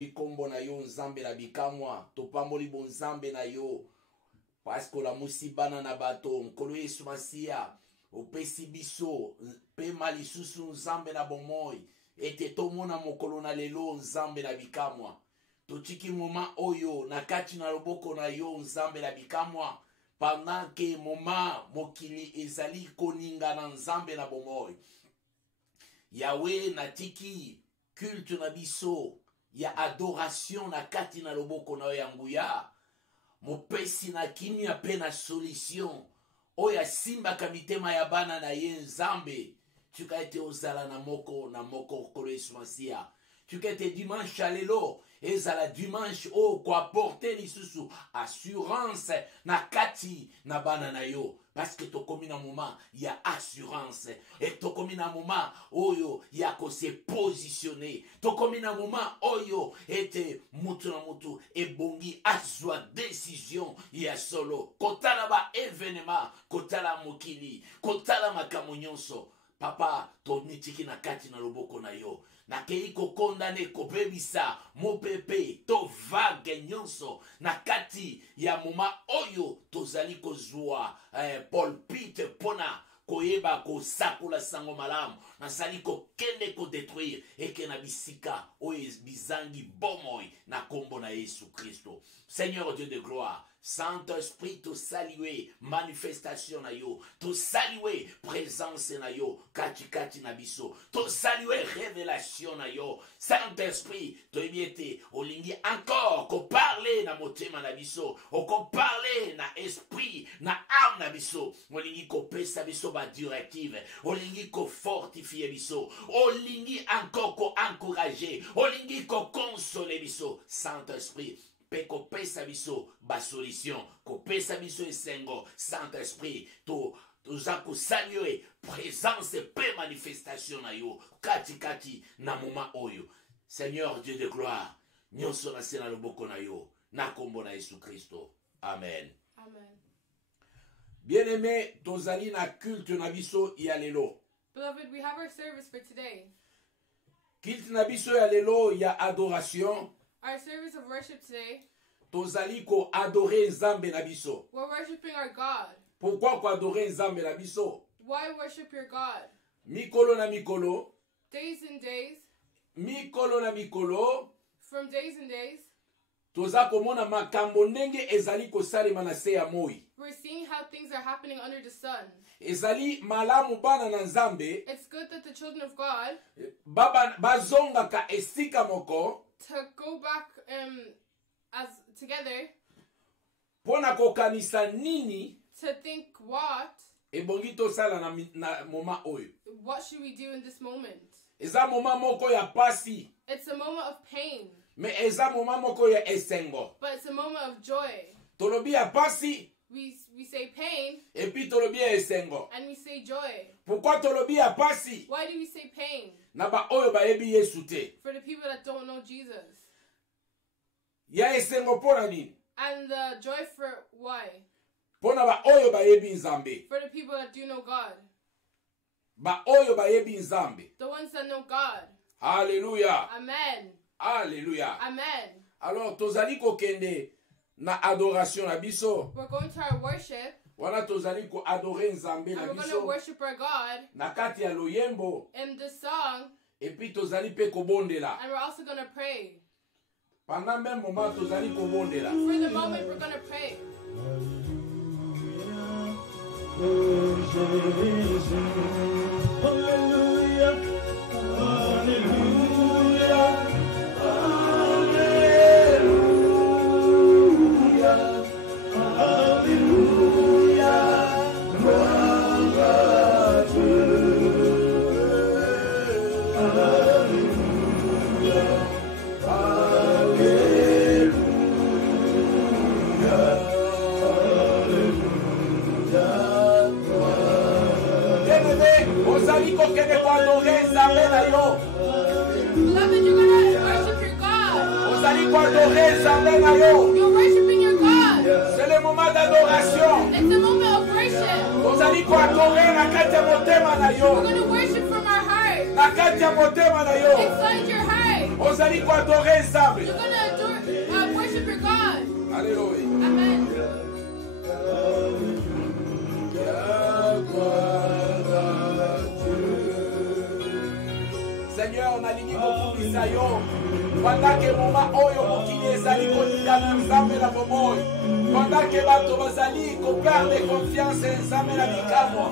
Bikombo na yo nzambe la bikamwa topamboli bonzambe na yo parce que la musibana na bato nkolo Yesu Masia opesi biso pe malisusu nzambe na bomoi ete tomona mokolo na lelo nzambe la bikamwa totiki moma oyo na kati na loboko na yo nzambe la bikamwa pendant que moma mokili ezali koninga na nzambe na bomoi Yahweh natiki culte na biso ya adoration na kati na loboko na yanguya mopesi na kimia pe na solution oya simba kamitema ya bana na ye nzambe tukaete ozala na moko kolo Yesu Masia tukaete dimanche alelo ezala dimanche o kwa porter lisusu assurance na kati na bana na yo parce que tokomi na moment ya assurance et tokomi na moment oyo ya ko se positionner tokomi na moment oyo ete mutu na mutu ebongi azwa décision ya solo kotala ba événement kotala mokili kotala makambo nyonso papa tonitiki na kati na loboko na yo na kei kokondane kobebisa mopepe to vague nyonso na kati ya moma oyo tozali kozwa Paul Pite pona koyeba kosakula sango malamu nasali kokende kodétruire eke na bisika oyo bizangi bomoi na kombo na Yesu Kristo. Seigneur Dieu de gloire, Saint-Esprit, to saluer manifestation na yo, to saluer présence na yo, kati na biso, to saluer révélation na yo. Saint-Esprit, to ebiete, olingi encore ko parler na motema na biso, o ko parler na esprit, na âme na biso, olingi ko pesa biso ba directive, olingi ko fortifier biso, olingi encore ko encourager, olingi ko consoler biso. Saint-Esprit, pe kopesa biso ba solution kopesa biso esengo Saint-Esprit to toza kosaluer présence pe manifestation na yo kati na moma oyo. Seigneur Dieu de gloire, nyonso na sena loboko na yo na kombo na Yesu Kristo. Amen. Amen. Bien-aimé, tozali na culte na biso ya lelo. Beloved, we have our service for today. Culte na biso ya lelo ya adoration. Our service of worship today, tozali ko adorer nzambe na biso. we're worshiping our God. Pourquoi ko adorer nzambe na biso? Why worship your God? Mikolo na mikolo. Days and days, Mikolo na mikolo. from days and days, Toza komona makambo ndenge ezali kosalema na se ya moi. we're seeing how things are happening under the sun. Ezali malamu bana na nzambe. It's good that the children of God Baba bazongaka esika moko. to go back as together Pona kokanisa nini to think ebongi tosala na moma oyo. what should we do in this moment? Eza moma moko ya pasi. It's a moment of pain, Me eza moma moko ya esengo. but it's a moment of joy. Tolobi ya pasi. We say pain Et puis tolobi ya esengo. and we say joy. Pourquoi tolobi ya pasi? Why do we say pain? Na ba oyo ba yebi Yesu te. For the people that don't know Jesus. Ya esengo pona nini? And the joy for why? Pona ba oyo ba yebi nzambe. For the people that do know God. Ba oyo ba yebi nzambe. The ones that know God. Alléluia. Amen. Alléluia. Amen. Alors tozali kokende na adoration na biso. We're going to our worship. Wana tozali ko adorer nzambe And na we're going to biso. worship our God Na kati ya loyembo. in this song. Et puis tozali pe kobondela. And we're also going to pray. Pendant même moment tozali kobondela. For the moment, we're going to pray. Hallelujah, hallelujah, hallelujah, hallelujah, gloire à Dieu. Hallelujah, Ozali kokende ko adorer nzambe na yo. Beloved, you're going to worship your God. Ozali ko adorer nzambe na yo. You're worshiping your God. C'est le moment d'adoration. It's a moment of worship. Ozali ko adorer na kati ya motema na yo. We're going to worship from our heart. Na kati ya motema na yo. Inside your heart. ozali koadore nzambe. You're going to worship your God. Alléluia. Amen. Seigneur, nalingi kokumisa yo pendant que moment oyo mokili ezali kotika na nzambe na bomoi, pendant que bato bazali koperde confiance nzambe na bikamwa,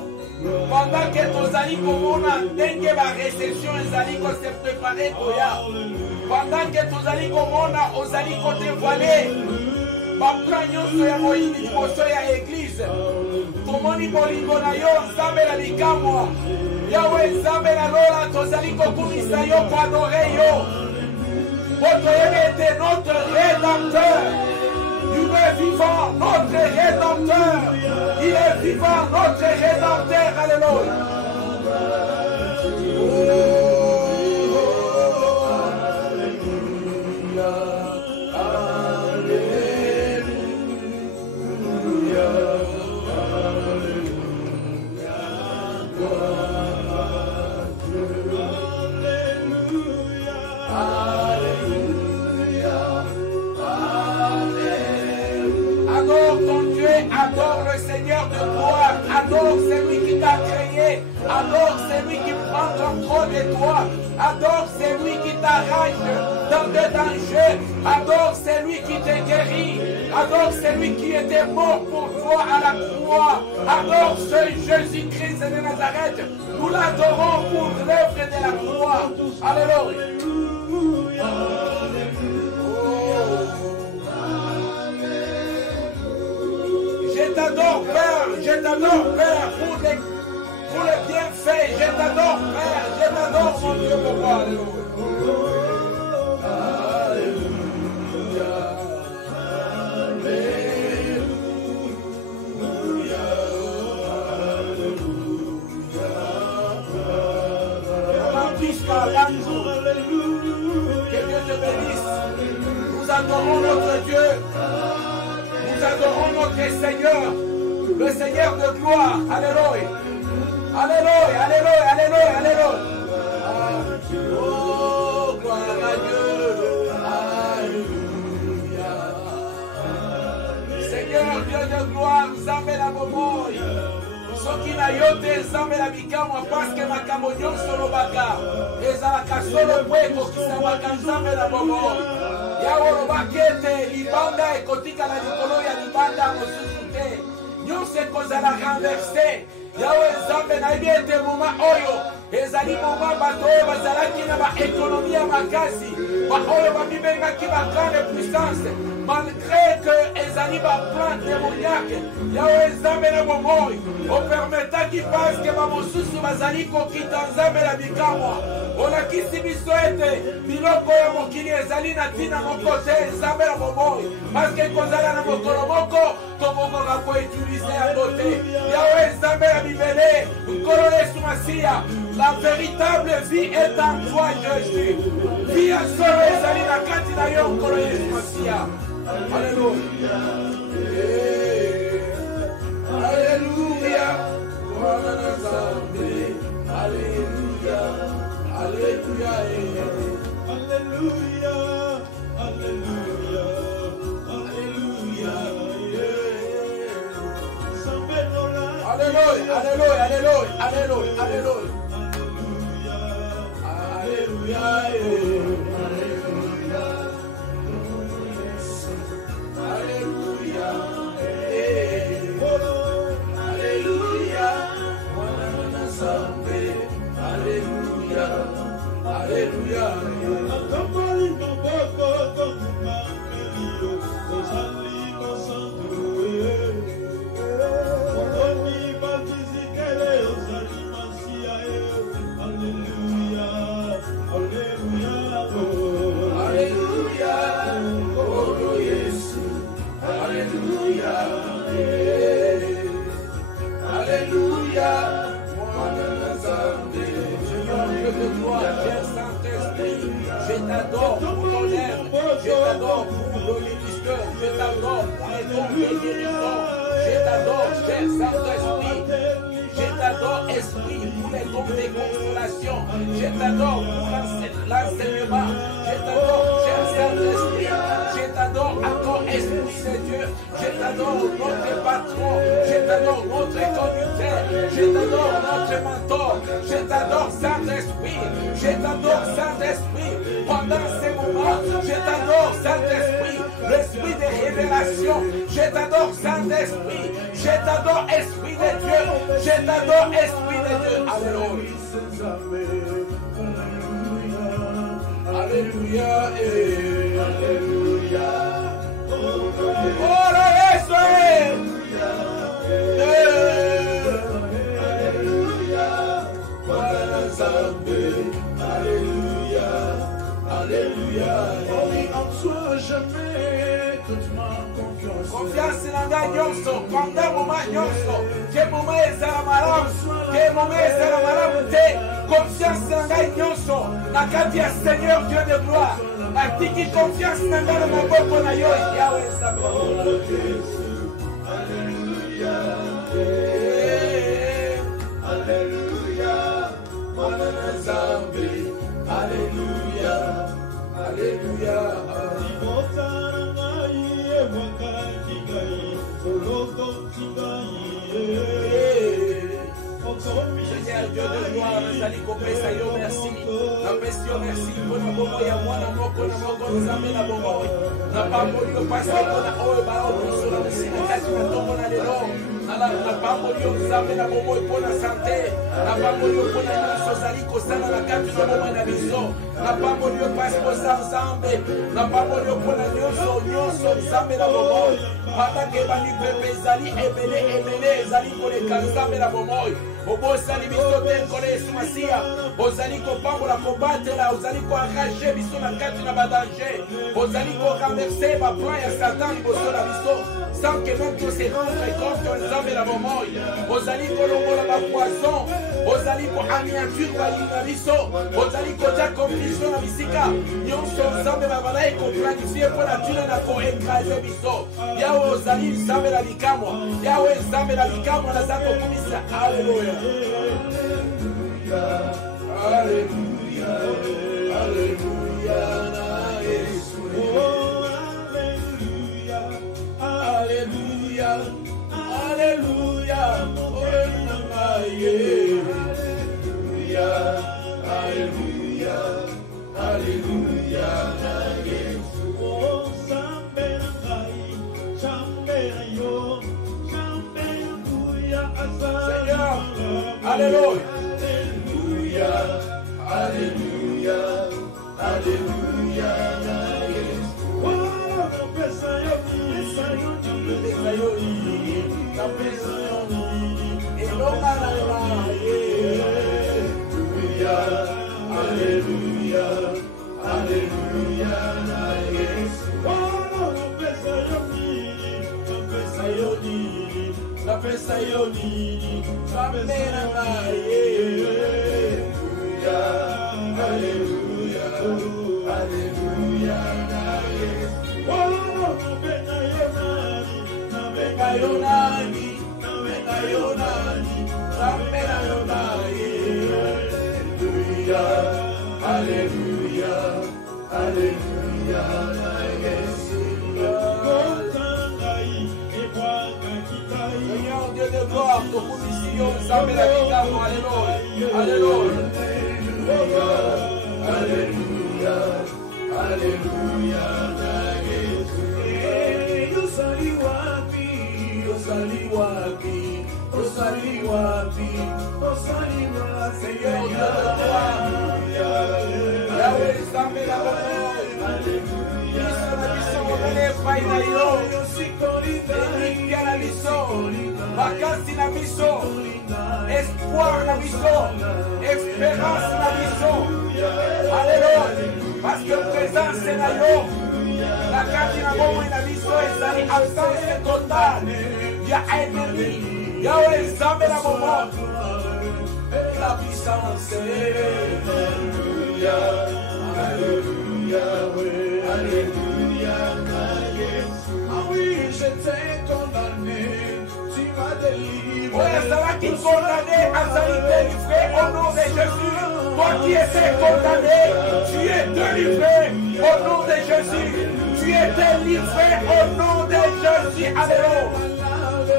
pendant que tozali komona ndenge bareception ezali kose prepare koya, pendant que tozali komona ozali kotevoile baplan nyonso ya moyini liboso ya eglize, tomoni bolingo na yo nzambe na bikamwa. Yahweh nzambe na lola tozali kokumisa yo koadore yo. Otoyebe ete notre rédempteur, il est vivant, notre rédempteur, il est vivant, notre rédempteur, alléluia. Adore le Seigneur de gloire, adore celui qui t'a créé, adore celui qui prend contrôle de toi, adore celui qui t'arrache dans des dangers, adore celui qui te guérit, adore celui qui était mort pour toi à la croix, adore ce Jésus-Christ de Nazareth. Nous l'adorons pour l'œuvre de la croix. Alléluia. Je t'adore, Père, je t'adore, Père, pour les bienfaits. Je t'adore, Père, je t'adore, mon Dieu, mon roi. Que Dieu te bénisse. Nous adorons notre Dieu. Nous adorons notre Seigneur, le Seigneur de gloire. Alléluia. Alléluia, alléluia, alléluia, alléluia. Oh, gloire à Dieu. Alléluia. Seigneur, Dieu de gloire, Nzambe la bomoi. Soki na yo te Nzambe la bikamwa paske makambo nyonso lobaka ezalaka solo mpo ekokisamaka Nzambe la bomoi. Yawe olobaki ete libanda ekotikala likolo ya libanda mosusu te, nyonso ekozala renverse. Yawe Nzambe nayebi ete moma oyo ezali moma bato oyo bazalaki na baekonomi ya makasi, baoyo babibengaki bagrande puissance, malgré que ezali baplan démoniaque. Yawe Nzambe na bomoi opermetaki paske bamosusu bazali kokita Nzambe na bikamwa. Olakisi biso ete biloko ya mokili ezali na ntina moko te Nzambe na bomoi, paske kozala na mokolo moko tokokoka koutilize yango te. Yawe Nzambe na bibele nkolo Yesu Masiya, la véritable vie est en toi Jésus. Vie ya solo ezali na kati na yo nkolo Yesu Masiya. Alléluia. Alléluia. Bwana na Nzambe. Alléluia. Alléluia. Alléluia. Alléluia. Alléluia. Alléluia. Alléluia. Alléluia. Alléluia. Alléluia. Alléluia. Je t'adore pour ton œuvre, je t'adore pour le ministère, je t'adore pour les dons de guérison, je t'adore, cher Saint-Esprit, je t'adore, Esprit, pour les dons de consolation, je t'adore pour l'enseignement, Je t'adore, cher Saint-Esprit. Je t'adore encore, Esprit de Dieu. Je t'adore, notre patron. Je t'adore, notre conducteur. Je t'adore, notre mentor. Je t'adore, Saint-Esprit. Je t'adore, Saint-Esprit. Pendant ces moments, je t'adore, Saint-Esprit. L'esprit de révélation. Je t'adore, Saint-Esprit. Je t'adore, Esprit de Dieu. Je t'adore, Esprit de Dieu. Alléluia. Alléluia. Alléluia. Oh, la Alléluia. Alléluia. En toi jamais toute ma confiance. Confiance na ngai nyonso pendant moment nyonso ke moment ezala malamu ke moment ezala malamu te confiance na ngai nyonso na kati ya Seigneur Dieu de gloire natiki confiance na ngai na maboko na yo Yawe Nzambe. Alléluia. Alléluia. Mwana na Nzambe. Alléluia. Alléluia. Seigneur Dieu de gloire, nazali kopesa yo merci. Napesi yo merci mpona bongo ya mwana moko na moko Nzambe na bongo. Napamboli yo pasi mpona oyo baokoso na mosika kati na ntongo na lelo. Napamboli yo Nzambe na bongo mpona sante. Napamboli yo mpona nyonso ozali kosala na kati na bongo na biso. Napamboli yo pasi kosa Nzambe. Napamboli yo mpona nyonso Nzambe na bongo. Patake bamipepe ezali ebele ezali koleka Nzambe na bongo. Obosali biso te nkolo Yesu Masiya. Ozali kopambola kobatela, ozali koarranger biso na kati na badanger. Ozali korenverse baplan ya Satan liboso na biso. Sans que même tous ces rentre contre Nzambe na bomoi. Ozali kolongola bapoison. Ozali koanéantir balingi na biso. Ozali kotia confusion na bisika. Nyonso Nzambe babala ekoplanifie mpo na tuna na koekrase biso. Yawe ozali Nzambe na likamwa. Yawe Nzambe na likamwa naza kokumisa. Alléluia. Alléluia. Alléluia. Alléluia. Alléluia. Alléluia. Alléluia. Seigneur, Alléluia. Alléluia. Alléluia. Alléluia. Alléluia. Napesa yo nini, Nzambe na ngai. Alléluia. Alléluia. Nabenga yo nani, Nzambe na yo ngai. Alléluia. Alléluia. Seigneur Dieu de gloire, tokumisi yo Nzambe na likambo. Alléluia. Alléluia. Alléluia. Alléluia. Ozali wapi? Ozali wapi? Ozali wapi? Ozali wapi? Seigneur Dieu de gloire, Yawe Nzambe na bongo. Biso na biso mobele epai na yo. Elikya na biso, makasi na biso, espoir na biso, espérance na biso. Alléluia. Parce que présence na yo na kati na bomoi na biso ezali absence totale ya ennemi. Yawe Nzambe na bongo. La puissance. Alléluia. Alléluia. Alléluia. Ah oui, j'étais condamné, tu m'as délivré. azalaki condamné, azali délivré au nom de Jésus. Toi qui étais condamné, tu es délivré au nom de Jésus. Tu es délivré au nom de Jésus. Alléluia.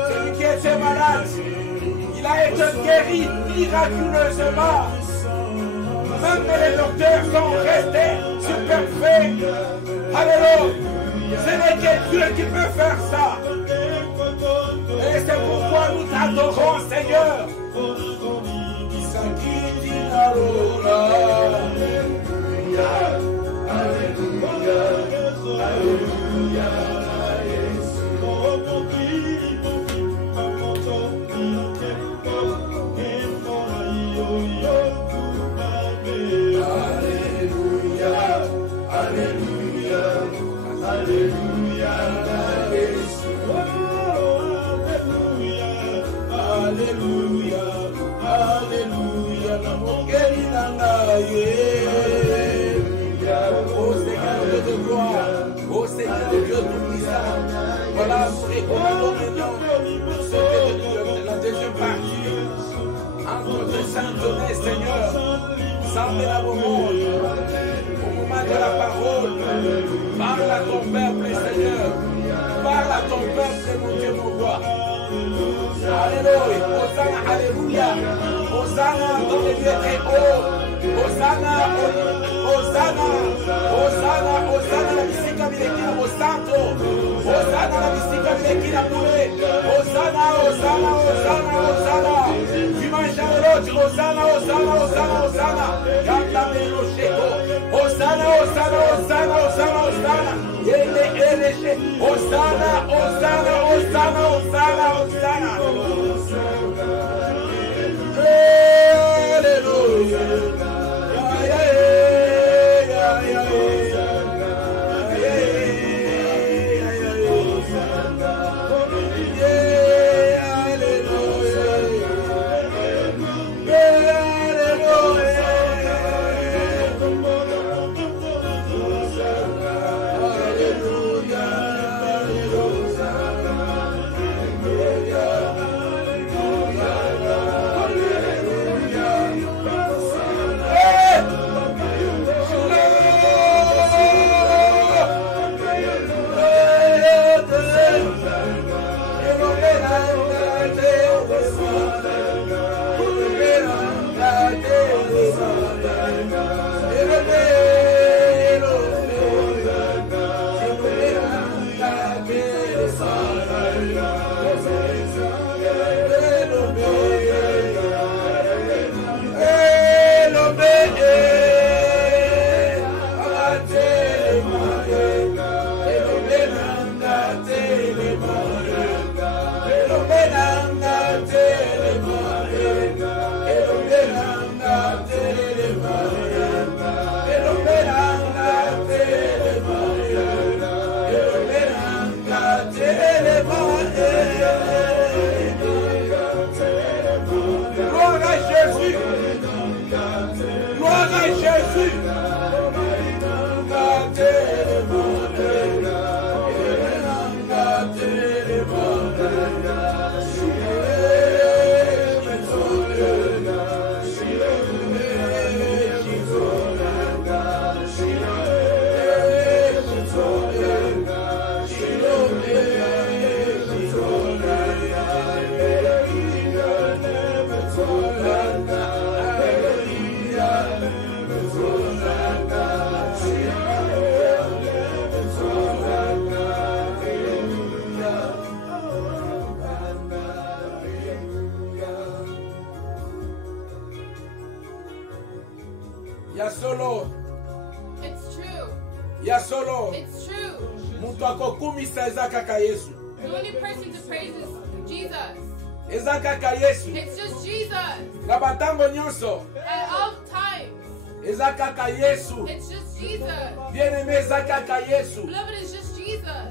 Celui qui était malade, il a été guéri miraculeusement. Même les docteurs sont restés stupéfaits. Alléluia. Ce n'est que Dieu qui peut faire ça. Et c'est pourquoi nous t'adorons, Seigneur. Oh Seigneur Dieu tout-puissant, voilà nous recommandons maintenant la deuxième partie entre tes saintes données, Seigneur, semble la monde, au moment de la parole, parle à ton peuple, Seigneur, parle à ton peuple, mon Dieu, mon roi. Alléluia, Hosanna, Alléluia, Hosanna dans les lieux très hauts, Hosanna, Hosanna, Hosanna, Hosanna la bisika bilekina mosanto, Hosanna la bisika bilekina mule, Hosanna, Hosanna, Hosanna, Hosanna, tu manges l'autre, Hosanna, Hosanna, Hosanna, Hosanna, Ganda melo sheko, Hosanna, Hosanna, Hosanna, Hosanna, Hosanna, Ele, Hosanna, Hosanna, Hosanna, Hosanna, Hosanna, Alléluia. The only person to praise is Jesus. It's just Jesus. At all times. It's just Jesus. Beloved, it's just Jesus.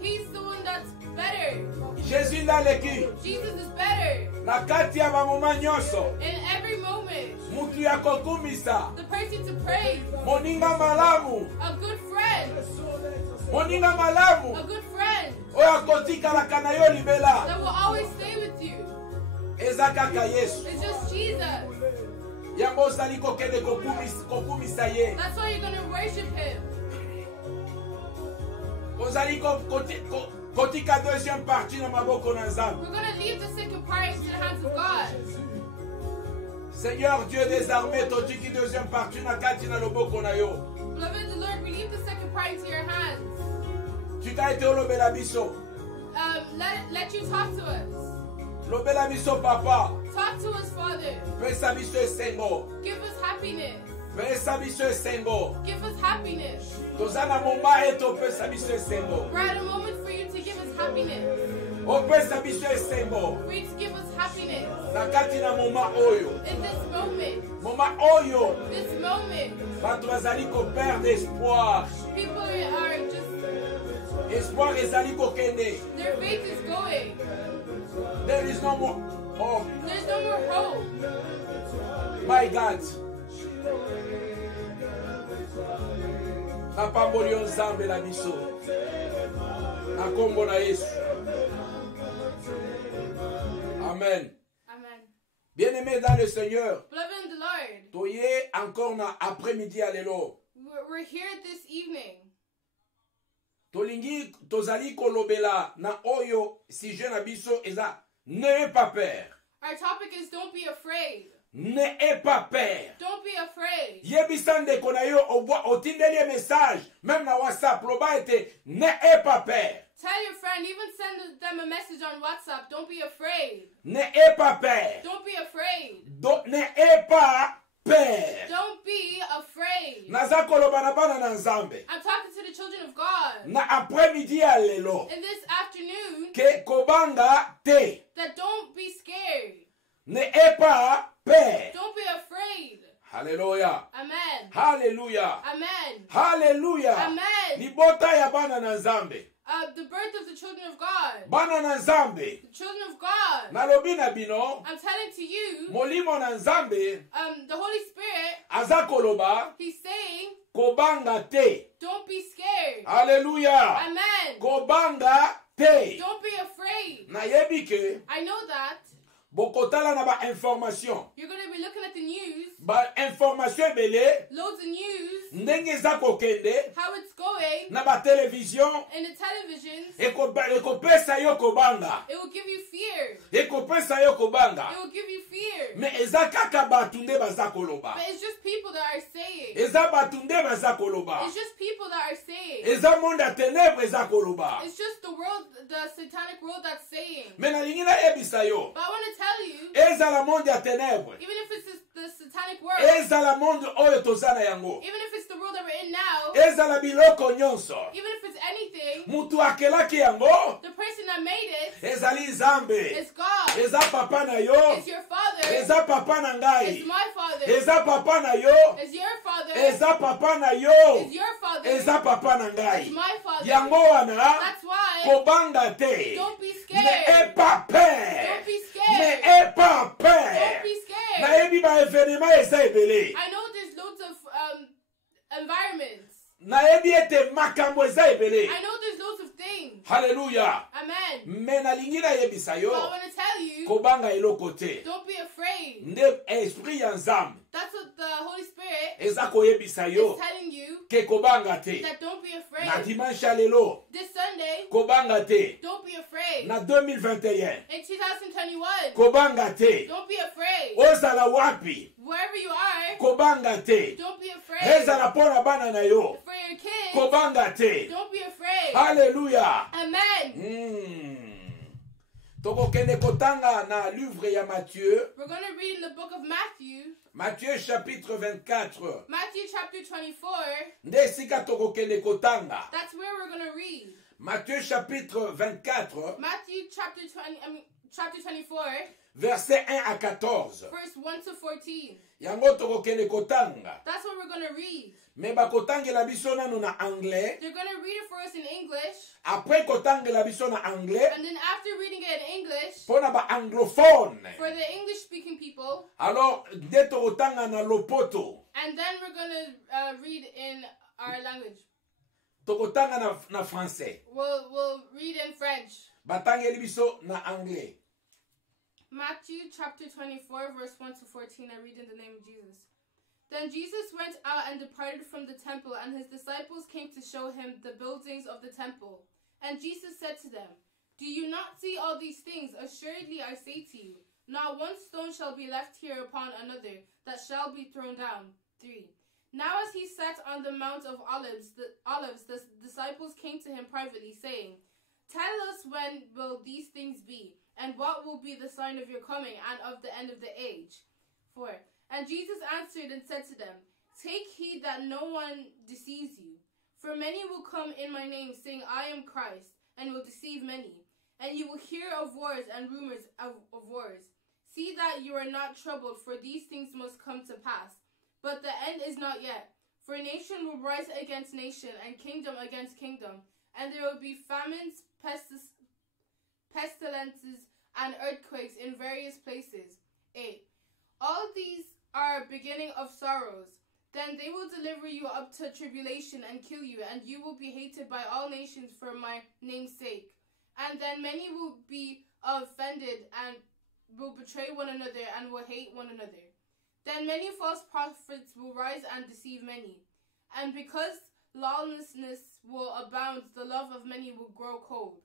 He's the one that's better. Jesus is better. In every moment. The person to praise. A good friend. A good friend. Oh, that will always stay with you. It's just Jesus. That's why you're going to worship him. We're going to leave the second part into the hands of God. Seigneur Dieu des armées, totiki deuxième partie na kati na loboko na yo. Beloved the Lord, we leave the second part into your hands. Tu t'as été olobela biso. Let you talk to us. Lobela biso papa. Talk to us, Father. Pesa biso esengo. Give us happiness. Pesa biso esengo. Give us happiness. Tozana moma eto pesa biso esengo. We're at a moment for you to give us happiness. O pesa biso esengo. For you to give us happiness. Na kati na moma oyo. In this moment. Moma oyo. This moment. Bato bazali ko perdre espoir. People are just. Espoir ezali ko kende. Their faith is going. There is no more hope. There's no more hope. My God. Napamboli yo nzambe na biso. Na kombo na Yesu. Amen. Amen. Bien-aimés dans le Seigneur. Beloved in the Lord. Toye encore na après-midi alelo. We're here this evening. Tolingi tozali kolobela na oyo sujet na biso eza n'ayez pas peur. Our topic is don't be afraid. N'ayez pas peur. Don't be afraid. Yebisande konayo otindeli message même na WhatsApp loba ete n'ayez pas peur. Tell your friend, even send them a message on WhatsApp. Don't be afraid. N'ayez pas peur. Don't be afraid. N'ayez pas peur. Don't be afraid. Naza koloba na bana na Nzambe. I'm talking to the children of God. Na après-midi ya lelo. In this afternoon. Ke kobanga te. That don't be scared. N'ayez pas peur. Don't be afraid. Hallelujah. Amen. Hallelujah. Amen. Hallelujah. Amen. Libota ya bana na Nzambe. The birth of the children of God. Bana na Nzambe. The children of God. Nalobi na bino. I'm telling to you. Molimo na Nzambe. The Holy Spirit. Aza koloba. He's saying. Kobanga te. Don't be scared. Hallelujah. Amen. Kobanga te. Don't be afraid. Na yebi ke. I know that. Bokotala na ba information. You're going to be looking at the news. Ba information ebele. Loads of news. Ndenge za kokende. How it's going. Na ba television. In the televisions. Ekopesa yo kobanga. It will give you fear. Ekopesa yo kobanga. It will give you fear. Me eza kaka batu nde baza koloba. But it's just people that are saying. Eza batu nde baza koloba. It's just people that are saying. Eza monde ya ténèbres eza koloba. It's just the world, the satanic world that's saying. Me na lingi na ebisa yo. But I want to tell you. Eza la monde ya ténèbres. Even if it's the satanic world. Eza la monde oyo tozana yango. Even if it's the world that we're in now. Eza la biloko nyonso. Even if it's anything. Mutu akelaki yango. The person that made it. Ezali Nzambe. It's God. Eza papa na yo. It's your father. Eza papa na ngai. It's my father. Eza papa na yo. It's your father. Eza papa na yo. It's your father. Eza papa na ngai. It's my father. Yango wana. That's why. Kobanga te. Don't be scared. N'ayez pas peur. Don't be scared. N'ayez pas peur. Don't be scared. Nayebi ba événement eza ebele. I know there's loads of environments. Nayebi ete makambo eza ebele. I know there's loads of things. Hallelujah. Amen. Me nalingi nayebisa yo. But I want to tell you. Kobanga eloko te. Don't be afraid. Nde esprit ya Nzambe. That's what the Holy Spirit eza koyebisa yo. is telling you. Ke kobanga te. That don't be afraid. Na dimanche lelo. This Sunday. Kobanga te. Don't be afraid. Na 2021. In 2021. Kobanga te. Don't be afraid. Ozala wapi. Wherever you are. Kobanga te. Don't be afraid. Ezala pona bana na yo. For your kids. Kobanga te. Don't be afraid. Hallelujah. Amen. Tokokende kotanga na livre ya Matthieu. We're going to read in the book of Matthew. Matthieu chapitre 24. Matthew chapter 24. Nde sika tokokende kotanga. That's where we're going to read. Matthieu chapitre 24. Matthew chapter 24. Verset 1 à 14. Verse 1 to 14. Yango tokokende kotanga. That's what we're going to read. Me bakotangela biso nanu na anglais. They're going to read it for us in English. Après kotangela biso na anglais. And then after reading it in English. Pona ba anglophone. For the English speaking people. Alors nde tokotanga na lopoto. And then we're going to read in our language. tokotanga na français. We'll read in French. Batangeli biso na anglais. Matthew chapter 24, verse 1 to 14. I read in the name of Jesus. Then Jesus went out and departed from the temple, and his disciples came to show him the buildings of the temple. And Jesus said to them, "Do you not see all these things? Assuredly I say to you, not one stone shall be left here upon another that shall be thrown down." 3. Now as he sat on the Mount of Olives, the disciples came to him privately, saying, "Tell us, when will these things be? And what will be the sign of your coming and of the end of the age?" 4. And Jesus answered and said to them, "Take heed that no one deceives you. For many will come in my name, saying, 'I am Christ,' and will deceive many. And you will hear of wars and rumors of wars. See that you are not troubled, for these things must come to pass. But the end is not yet. For nation will rise against nation, and kingdom against kingdom. And there will be famines, pestilences, and earthquakes in various places." 8. All these are beginning of sorrows. Then they will deliver you up to tribulation and kill you, and you will be hated by all nations for my name's sake. And then many will be offended and will betray one another and will hate one another. Then many false prophets will rise and deceive many. And because lawlessness will abound, the love of many will grow cold.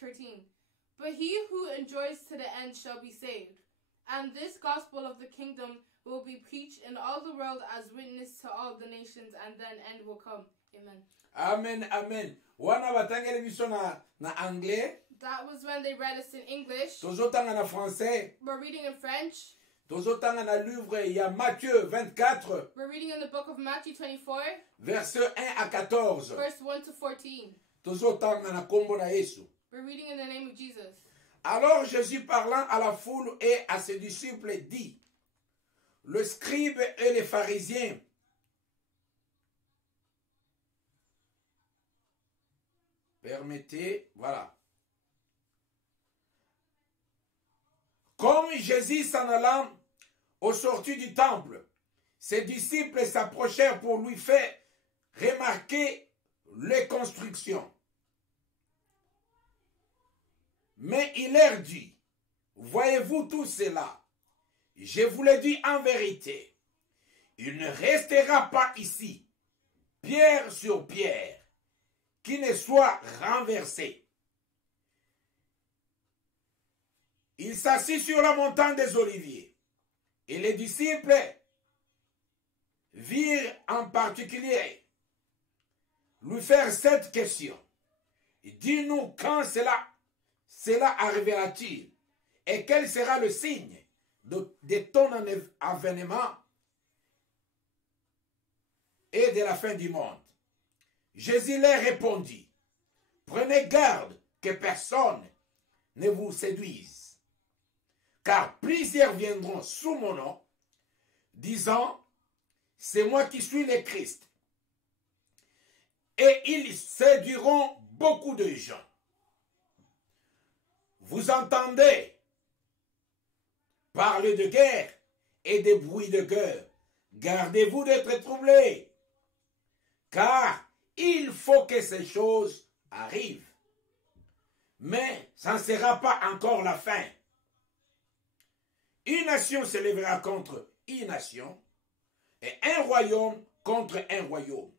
13. But he who endures to the end shall be saved. And this gospel of the kingdom will be preached in all the world as witness to all the nations, and then end will come. Amen. Amen, amen. Wana batangeli biso na anglais. That was when they read us in English. Tozotanga na français. We're reading in French. Tozotanga na livre ya Matthieu 24. We're reading in the book of Matthew 24. Verset 1 à 14. Verse 1 to 14. Tozotanga na kombo na Yesu. We're reading in the name of Jesus. Alors Jésus parlant à la foule et à ses disciples dit: le scribe et les pharisiens permettez, voilà. Comme Jésus s'en allant au sortir du temple, ses disciples s'approchèrent pour lui faire remarquer les constructions. Mais il leur dit: voyez-vous tout cela? Je vous le dis en vérité, il ne restera pas ici pierre sur pierre qui ne soit renversée. Il s'assit sur la montagne des Oliviers, et les disciples virent en particulier lui faire cette question: dis-nous quand cela arrivera-t-il, et quel sera le signe de ton avènement et de la fin du monde? Jésus leur répondit: prenez garde que personne ne vous séduise, car plusieurs viendront sous mon nom, disant: c'est moi qui suis le Christ, et ils séduiront beaucoup de gens. Vous entendez parler de guerre et de bruits de guerre. Gardez-vous d'être troublés, car il faut que ces choses arrivent. Mais ça ne sera pas encore la fin. Une nation se lèvera contre une nation, et un royaume contre un royaume.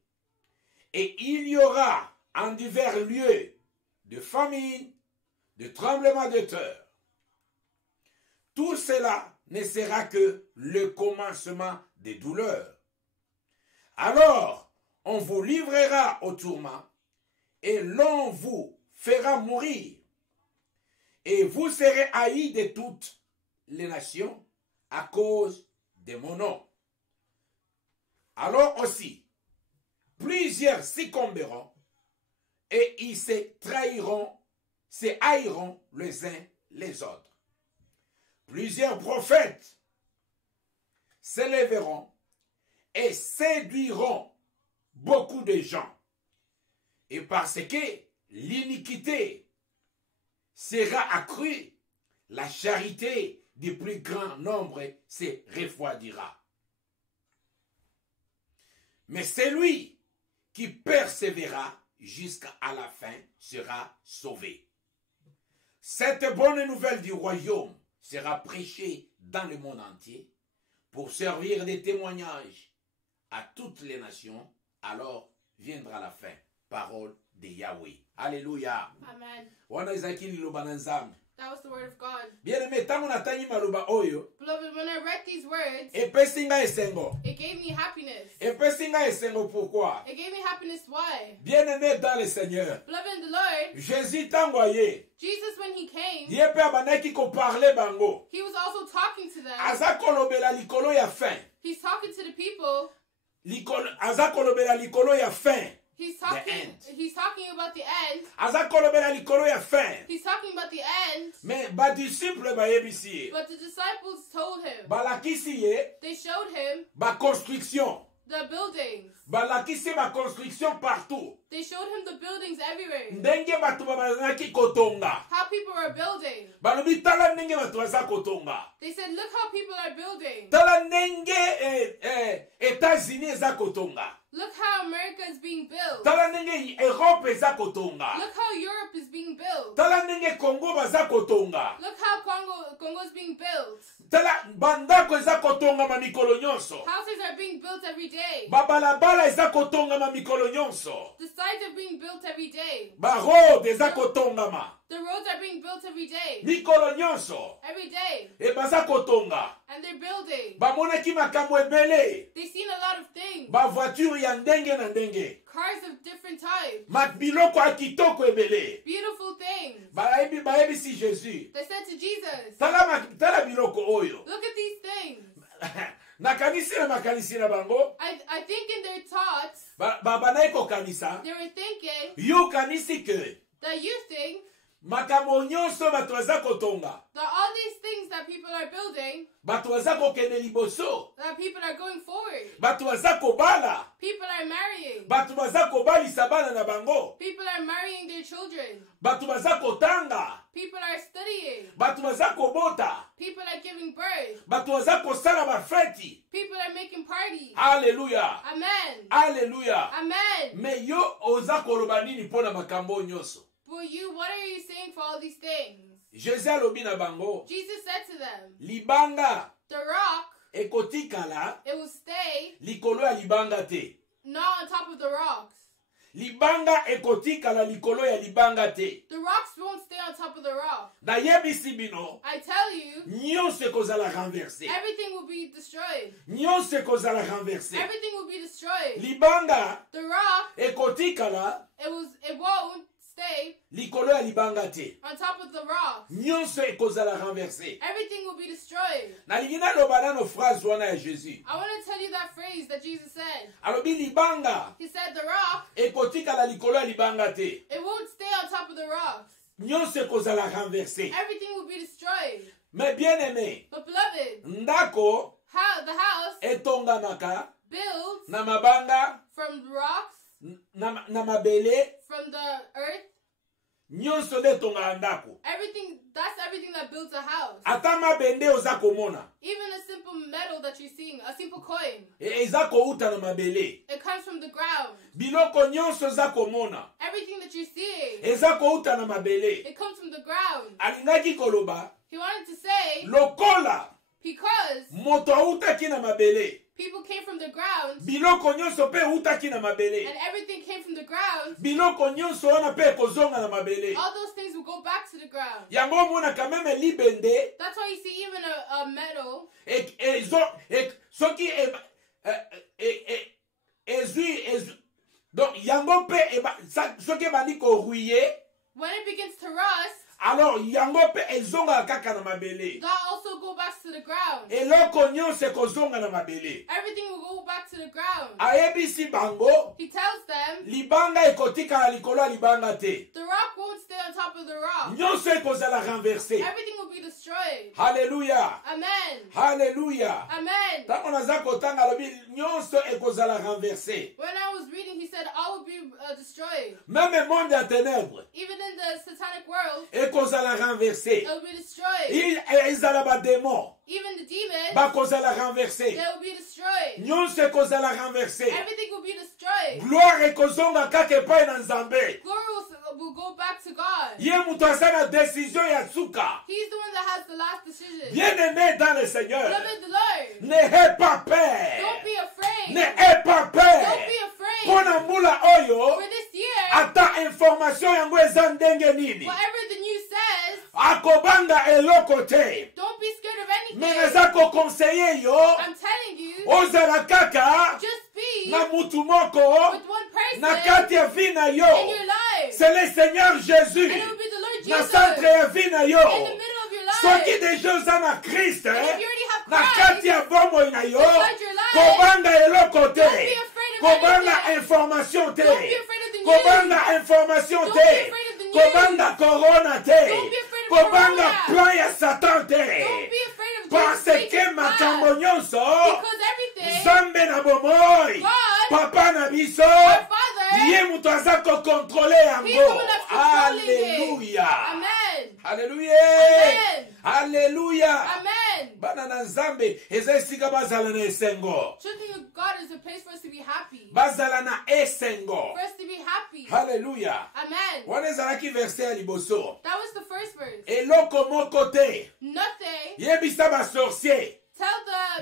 Et il y aura en divers lieux de famine, de tremblements de terre. Tout cela ne sera que le commencement des douleurs. Alors, on vous livrera au tourment, et l'on vous fera mourir. Et vous serez haïs de toutes les nations à cause de mon nom. Alors aussi, plusieurs succomberont, et ils se trahiront, se haïront les uns les autres. Plusieurs prophètes s'élèveront et séduiront beaucoup de gens. Et parce que l'iniquité sera accrue, la charité du plus grand nombre se refroidira. Mais celui qui persévérera jusqu'à la fin sera sauvé. Cette bonne nouvelle du royaume sera prêchée dans le monde entier pour servir de témoignage à toutes les nations. Alors viendra la fin. Parole de Yahweh. Alléluia. Amen. Wana ezaki liloba na Nzambe. That was the word of God. Bien aimé, tango natangi maloba oyo, Beloved, when I read these words, epesi ngai esengo. it gave me happiness. Epesi ngai esengo pourquoi? It gave me happiness. Why? Bien aimé dans le Seigneur. Beloved in the Lord, Jésus tango aye. Jesus, when he came, Ye pe abandaki ko parler bango. he was also talking to them. Aza kolobela likolo ya fin. He's talking to the people. Aza kolobela likolo ya fin. He's talking. end. He's talking about the end. Aza kolobela likolo ya fin. He's talking about the end. Mais ba disciple bayebisi ye. But the disciples told him. Balakisi ye They showed him ba construction. the buildings. Balakisi ba construction partout. They showed him the buildings everywhere. Ndenge bato bazalaki kotonga. How people are building. Balobi tala ndenge bato baza kotonga. They said, look how people are building. Tala ndenge États-Unis eza kotonga. Look how America is being built. Tala ndenge Europe eza kotonga. Look how Europe is being built. Tala ndenge Congo baza kotonga. Look how Congo is being built. Tala bandako eza kotonga ma mikolo nyonso. Houses are being built every day. Babalabala eza kotonga ma mikolo nyonso. The sides are being built every day. Ba road eza kotonga ma. The roads are being built every day. Mikolo nyonso. Every day. E baza kotonga. And they're building. Bamonaki makambo ebele. They've seen a lot of things. Ba voiture ya ndenge na ndenge. Cars of different types. Ma biloko ya kitoko ebele. Beautiful things. Bayebisi Jésus. They said to Jesus, Tala biloko oyo. look at these things. Nakanisi na makanisi na bango. I think in their thoughts, Babanayi kokanisa. they were thinking Yo kanisi ke. that you think Makambo nyonso bato baza kotonga. that all these things that people are building, Bato baza kokende liboso. that people are going forward. Bato baza kobala. People are marrying. Bato baza kobalisa bana na bango. People are marrying their children. Bato baza kotanga. People are studying. Bato baza kobota. People are giving birth. Bato baza kosala bafeti. People are making parties. Alléluia. Amen. Alléluia. Amen. Mais yo oza koloba nini mpona makambo nyonso? But you, what are you saying for all these things? Jésus alobi na bango. Jesus said to them, Libanga the rock, ekotikala it will stay likolo ya libanga te. not on top of the rocks. Libanga ekotikala likolo ya libanga te. The rocks won't stay on top of the rock. Nayebisi bino, I tell you, nyonso ekozala renversé. everything will be destroyed. Nyonso ekozala renversé. Everything will be destroyed. Libanga The rock, ekotikala it won't stay likolo ya libanga te. on top of the rocks. Nyonso ekozala renversé. Everything will be destroyed. Nalingi naloba nano phrase wana ya Jésus. I want to tell you that phrase that Jesus said. Alobi libanga He said the rock, ekotikala likolo ya libanga te. it won't stay on top of the rocks. Nyonso ekozala renversé. Everything will be destroyed. Mais bien aimé, But beloved, ndako the house etongamaka builds na mabanga from rocks, na mabele. from the earth. Nyonso nde etongaka ndako. That's everything that builds a house. Ata mabende oza komona. Even a simple metal that you're seeing, a simple coin, Eza kouta na mabele. it comes from the ground. Biloko nyonso oza komona. Everything that you're seeing, Eza kouta na mabele. it comes from the ground. Alingaki koloba, He wanted to say, lokola because moto autaki na mabele. people came from the ground, Biloko nyonso pe utaki na mabele. and everything came from the ground, Biloko nyonso wana pe kozonga na mabele. all those things will go back to the ground. Yango mona quand même libende. That's why you see even a metal, Soki donc yango pe soki bandi ko rouiller. when it begins to rust, Alors yango pe ezonga kaka na mabele. that also go back to the ground. Eloko nyonso ekozonga na mabele. Everything will go back to the ground. Ayebisi bango, He tells them, libanga ekotikala likolo ya libanga te. the rock won't stay on top of the rock. Nyonso ekozala renversé. Everything will be destroyed. Hallelujah. Amen. Hallelujah. Amen. Tango naza kotanga lobi nyonso ekozala renversé. When I was reading, he said, all will be destroyed. Même monde ya ténèbres Even in the satanic world, ekozala renversé. it will be destroyed. Ezala ba démon. even the demons, bakozala renverse. they will be destroyed. Nyonso ekozala renverse. Everything will be destroyed. Gloire ekozonga kaka epai na Nzambe. Glory will go back to God. Ye mutu aza na décision ya suka. He's the one that has the last decision. Bien-aimé dans le Seigneur, Beloved the Lord, n'aie pas peur. don't be afraid. N'aie pas Don't peur. be afraid. Pona mbula oyo, For this year, ata information yango eza ndenge nini. whatever the news says, Akobanga eloko te. don't be scared of anything. Mais naza kokonseye yo, I'm telling you, ozala kaka just be na mutu moko with one person na kati ya vie na in yo. your life. C'est le Seigneur Jésus. And it will be the Lord Na Jesus centre ya vie na in yo. the middle of your life. Soki deja oza na Christ, And if you already have na Christ kati ya bomoi na yo, inside your life, kobanga eloko don't be te. afraid of Kobanga anything. information te. Don't be afraid of the news. Kobanga information Don't te. be afraid of the news. Kobanga corona te. Don't be afraid of Kobanga corona. plan ya Satan te. Don't be afraid of Parce Satan's que makambo plan. nyonso, Because everything, Nzambe na bomoi, God, papa na biso, our Father, ye mutu aza kokontrole He's the yango. one that's controlling it. Alléluia. Amen. Alléluia. Amen. Alléluia. Amen. Bana na Nzambe eza esika bazala na esengo. Children of God is a place for us to be happy. Bazala na esengo. For us to be happy. Alléluia. Amen. Wana ezalaki verset ya liboso. That was the first verse. Eloko moko te. Nothing. Yebisa basorcier. Tell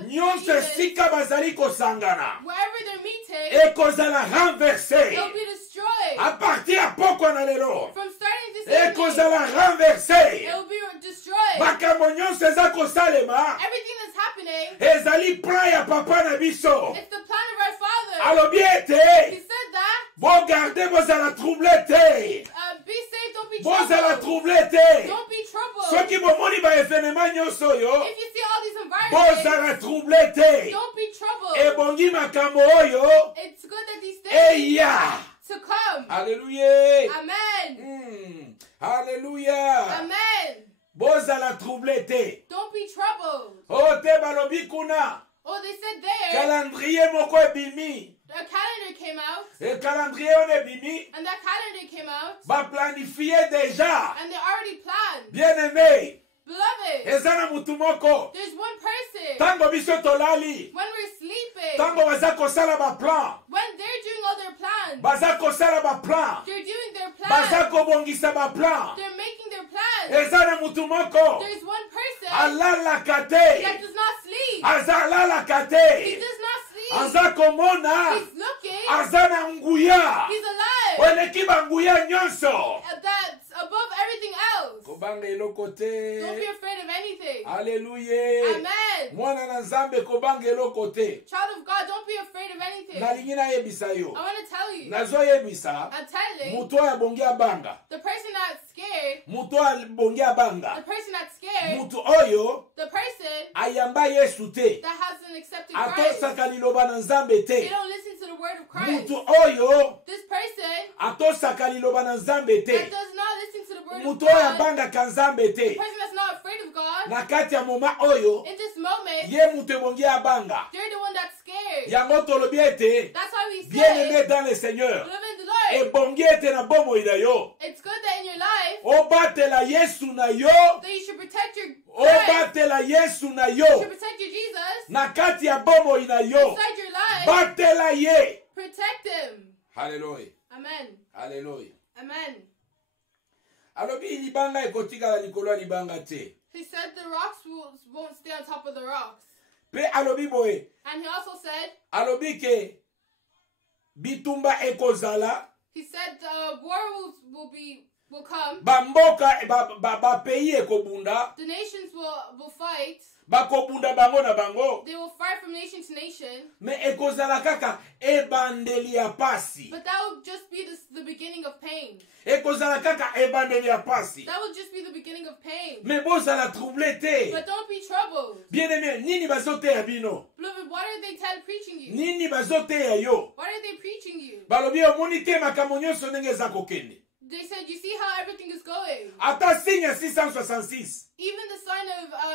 the Nyonso demons, esika bazali kosangana. wherever they're meeting, Ekozala renversé. they'll be destroyed. A partir ya poko na lelo. From starting this evening, Ekozala renversé. it will be destroyed. Makambo nyonso eza kosalema. Everything that's happening, Ezali plan ya papa na biso. it's the plan of our Father. Alobi He ete. said that. Bogarde bozala troublé te. Be safe, don't be Bozala troubled. troublé te. Don't be troubled. Soki bomoni ba événement nyonso yo. If you see all these environments, Bozala troublé te. don't be troubled. Ebongi makambo oyo. It's good that these things Eya. to come. Alléluia. Amen. Alléluia. Amen. Bozala troublé te. Don't be troubled. O te balobi kuna. Oh, they said there, Calendrier moko ebimi. a calendar came out, E calendrier on ebimi. and that calendar came out, Ba planifier déjà. and they already planned. Bien-aimé. Beloved, Eza na mutu moko. there's one person, Tango biso tolali. when we're sleeping, Tango baza kosala ba plan. when they're doing all their plans, Baza kosala ba plan. they're doing their Baza plans, kobongisa ba plan. they're making their plans. Eza na mutu moko. There's one person Alalaka that te. does not sleep. Azalalaka He te. does not sleep. Aza komona. He's looking. Aza na nguya. He's alive. Weleki ba nguya nyonso. That's above everything else. Kobanga eloko Don't te. be afraid of anything. Alléluia. Amen. Mwana na Nzambe kobanga eloko te. Child of God, don't be afraid of anything. I Nalingi nayebisa yo. want to tell you. Nazoyebisa. I'm telling Mutu oyo abongi abanga. the person that's scared, Mutu oyo abongi abanga. the person that's scared, Mutu oyo the person ayamba Yesu te. that hasn't accepted Christ. Atosaka liloba na Nzambe They te. don't listen to the word of Christ. Mutu oyo This person atosaka liloba na Nzambe that te. does not listen to the word of Mutu oyo God, abangaka Nzambe the te. person that's not afraid of God, Na kati ya moma oyo in this moment, ye mutu ebongi abanga. they're the one that's scared. Yango tolobi ete That's why we bien say, aimé dans le Seigneur. live in the Lord. Ebongi ete na bomoi na yo. It's good that in your life, Obatela Yesu na yo. that you should protect your Christ. Obatela Yesu na You yo. should protect your Jesus Na kati ya bomoi na yo. inside your life. Batela ye. Protect him. Hallelujah. Amen. Hallelujah. Amen. Alobi libanga ekotikala likolo ya libanga te. He said the rocks won't stay on top of the rocks. Pe alobi boye. And he also said, Alobi ke bitumba ekozala. he said war will come. Bamboka ba pays ekobunda. The nations will fight. Bakobunda bango na bango. They will fight from nation to nation. Me ekozala kaka ebandeli ya pasi. But that will just be the beginning of pain. Ekozala kaka ebandeli ya pasi. That will just be the beginning of pain. Me bozala troublé te. But don't be troubled. Bien aimé, nini bazoteya bino? Beloved, what are they preaching you? Nini bazoteya yo? What are they preaching you? Balobi omoni te makambo nyonso ndenge eza kokende. They said, you see how everything is going. Ata signe ya 666. Even the sign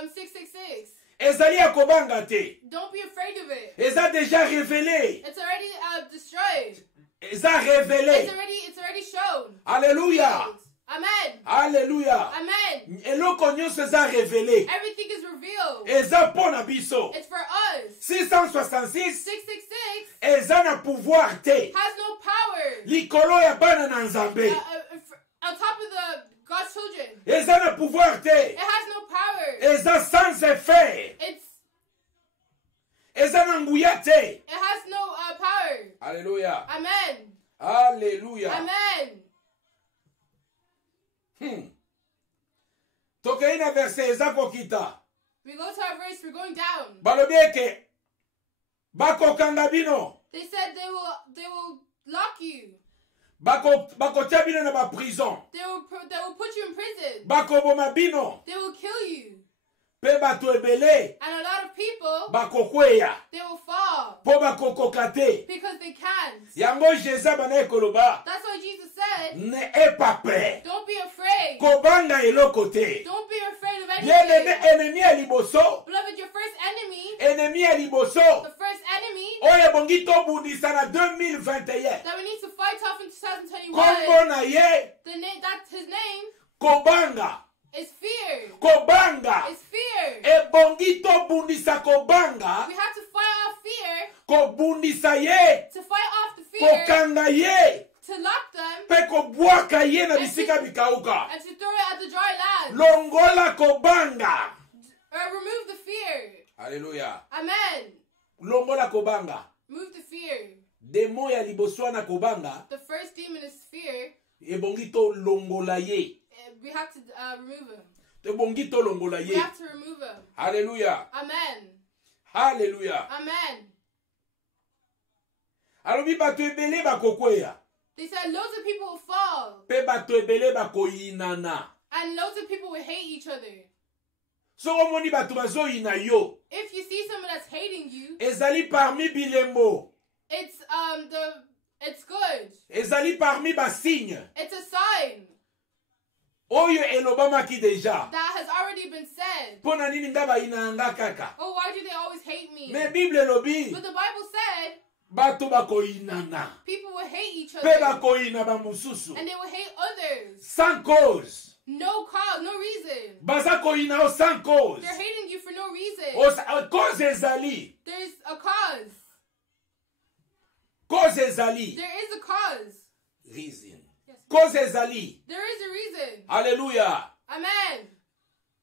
of 666. Ezali ya kobanga te. Don't be afraid of it. Eza déjà révélé. It's already destroyed. Eza révélé. It's already shown. Alléluia. Amen. Alléluia. Amen. Eloko nyonso eza révélé. Everything is revealed. real. eza mpo na biso. It's for us. 666 666 eza na pouvoir te has no power likolo ya bana na nzambe. on top of the God's children. Eza na pouvoir It te, has no power. eza sans effet, eza na nguya te. It has no power. Alléluia. Amen. Alléluia. Amen. Tokei na verset eza kokita. We go to our verse. We're going down. Balobi eke bakokanga bino, They said they will lock you. bakotia bino na ba prison, They will put you in prison. bakoboma bino, They will kill you. pe bato ebele And a lot of people, bakokweya they will fall po bakokoka te. because they can't. Yango Jésus bana ekoloba, That's why Jesus said, ne aie pas peur, don't be afraid. kobanga eloko te. Don't be afraid of Bien-aimé, anything. ennemi ya liboso, Beloved, your first enemy, ennemi ya liboso the first enemy oyo ebongi tobundisa na 2021, that we need to fight off in 2021, kombo na ye that's his name, kobanga, is fear. kobanga It's fear. ebongi tobundisa kobanga, We have to fight off fear, kobundisa ye, to fight off the fear, kokanga ye, to lock them, pe kobwaka ye na bisika bikauka. and to throw it at the dry land. Longola kobanga. Remove the fear. Alléluia. Amen. Longola kobanga. Remove the fear. Demo ya liboso na kobanga The first demon is fear. ebongi to longola ye. We have to remove him. Ebongi to longola We ye. have to remove him. Alléluia. Amen. Alléluia. Amen. Alobi bato ebele bakokweya. They said loads of people will fall, Pe bato ebele bakoyinana. and loads of people will hate each other. Soko moni bato bazoyina yo, If you see someone that's hating you, ezali parmi bilembo, it's good. ezali parmi basigne It's a sign oyo elobamaki deja. that has already been said. Mpo na nini nga bayinanga kaka? Oh, why do they always hate me? Me Bible elobi But the Bible said bato bakoyinana. people will hate each Pe other, bakoyina bamususu. and they will hate others. Sans cause. No cause, no reason. Baza koyina o sans cause. They're hating you for no reason. Cause ezali. There's a cause. Cause ezali. There is a cause. Reason. Yes. Cause ezali. There is a reason. Alléluia. Amen.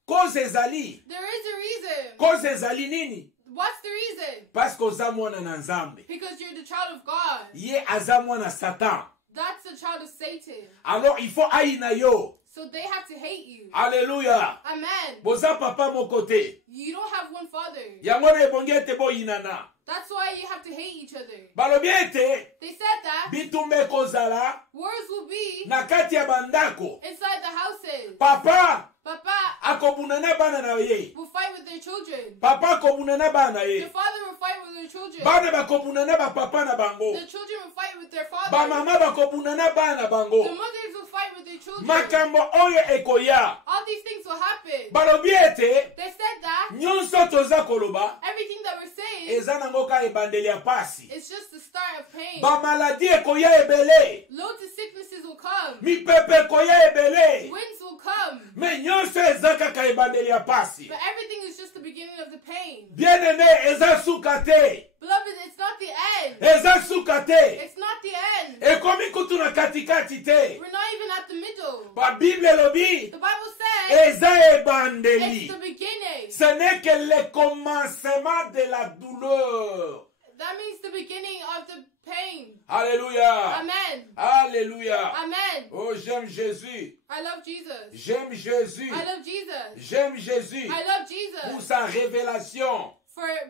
Cause ezali. There is a reason. Cause ezali nini? What's the reason? Parce que oza mwana na nzambe. Because you're the child of God. Ye aza mwana Satan. That's the child of Satan. Alors il faut aina yo. So they have to hate you. Alléluia. Amen. Boza papa moko te. You don't have one father. Yango na ebongi ete boyinana. That's why you have to hate each other. Balobi ete They said that bitumba ekozala wars will be na kati ya bandako. inside the houses. Papa Papa akobuna na bana na ye. will fight with their children. Papa akobuna na bana ye. The father will fight with their children. Bana bakobuna na bapapa na bango. The children will fight with their father. Bamama bakobuna na bana bango. The mothers will fight with their children. Makambo oyo ekoya. All these things will happen. Balobi ete They said that nyonso toza koloba everything that we're saying eza nango ka ebandeli ya pasi. is just the start of pain. Bamaladi ekoya ebele. Loads of sicknesses will come. Mipepe ekoya ebele. Winds will come. Me nyonso eza kaka ebandeli ya pasi. But everything is just the beginning of the pain. Bien-aimé, eza suka te. Beloved, it's not the end. Eza suka te. It's not the end. Ekomi kutu na katikati te. We're not even at the middle. Ba Bible elobi The Bible says eza it's ebandeli. the beginning. Ce n'est que le commencement de la douleur. That means the beginning of the pain. Alléluia. Amen. Alléluia. Amen. Oh, j'aime Jésus. I love Jesus. J'aime Jésus. I love Jesus. J'aime Jésus I love pour Jesus sa révélation.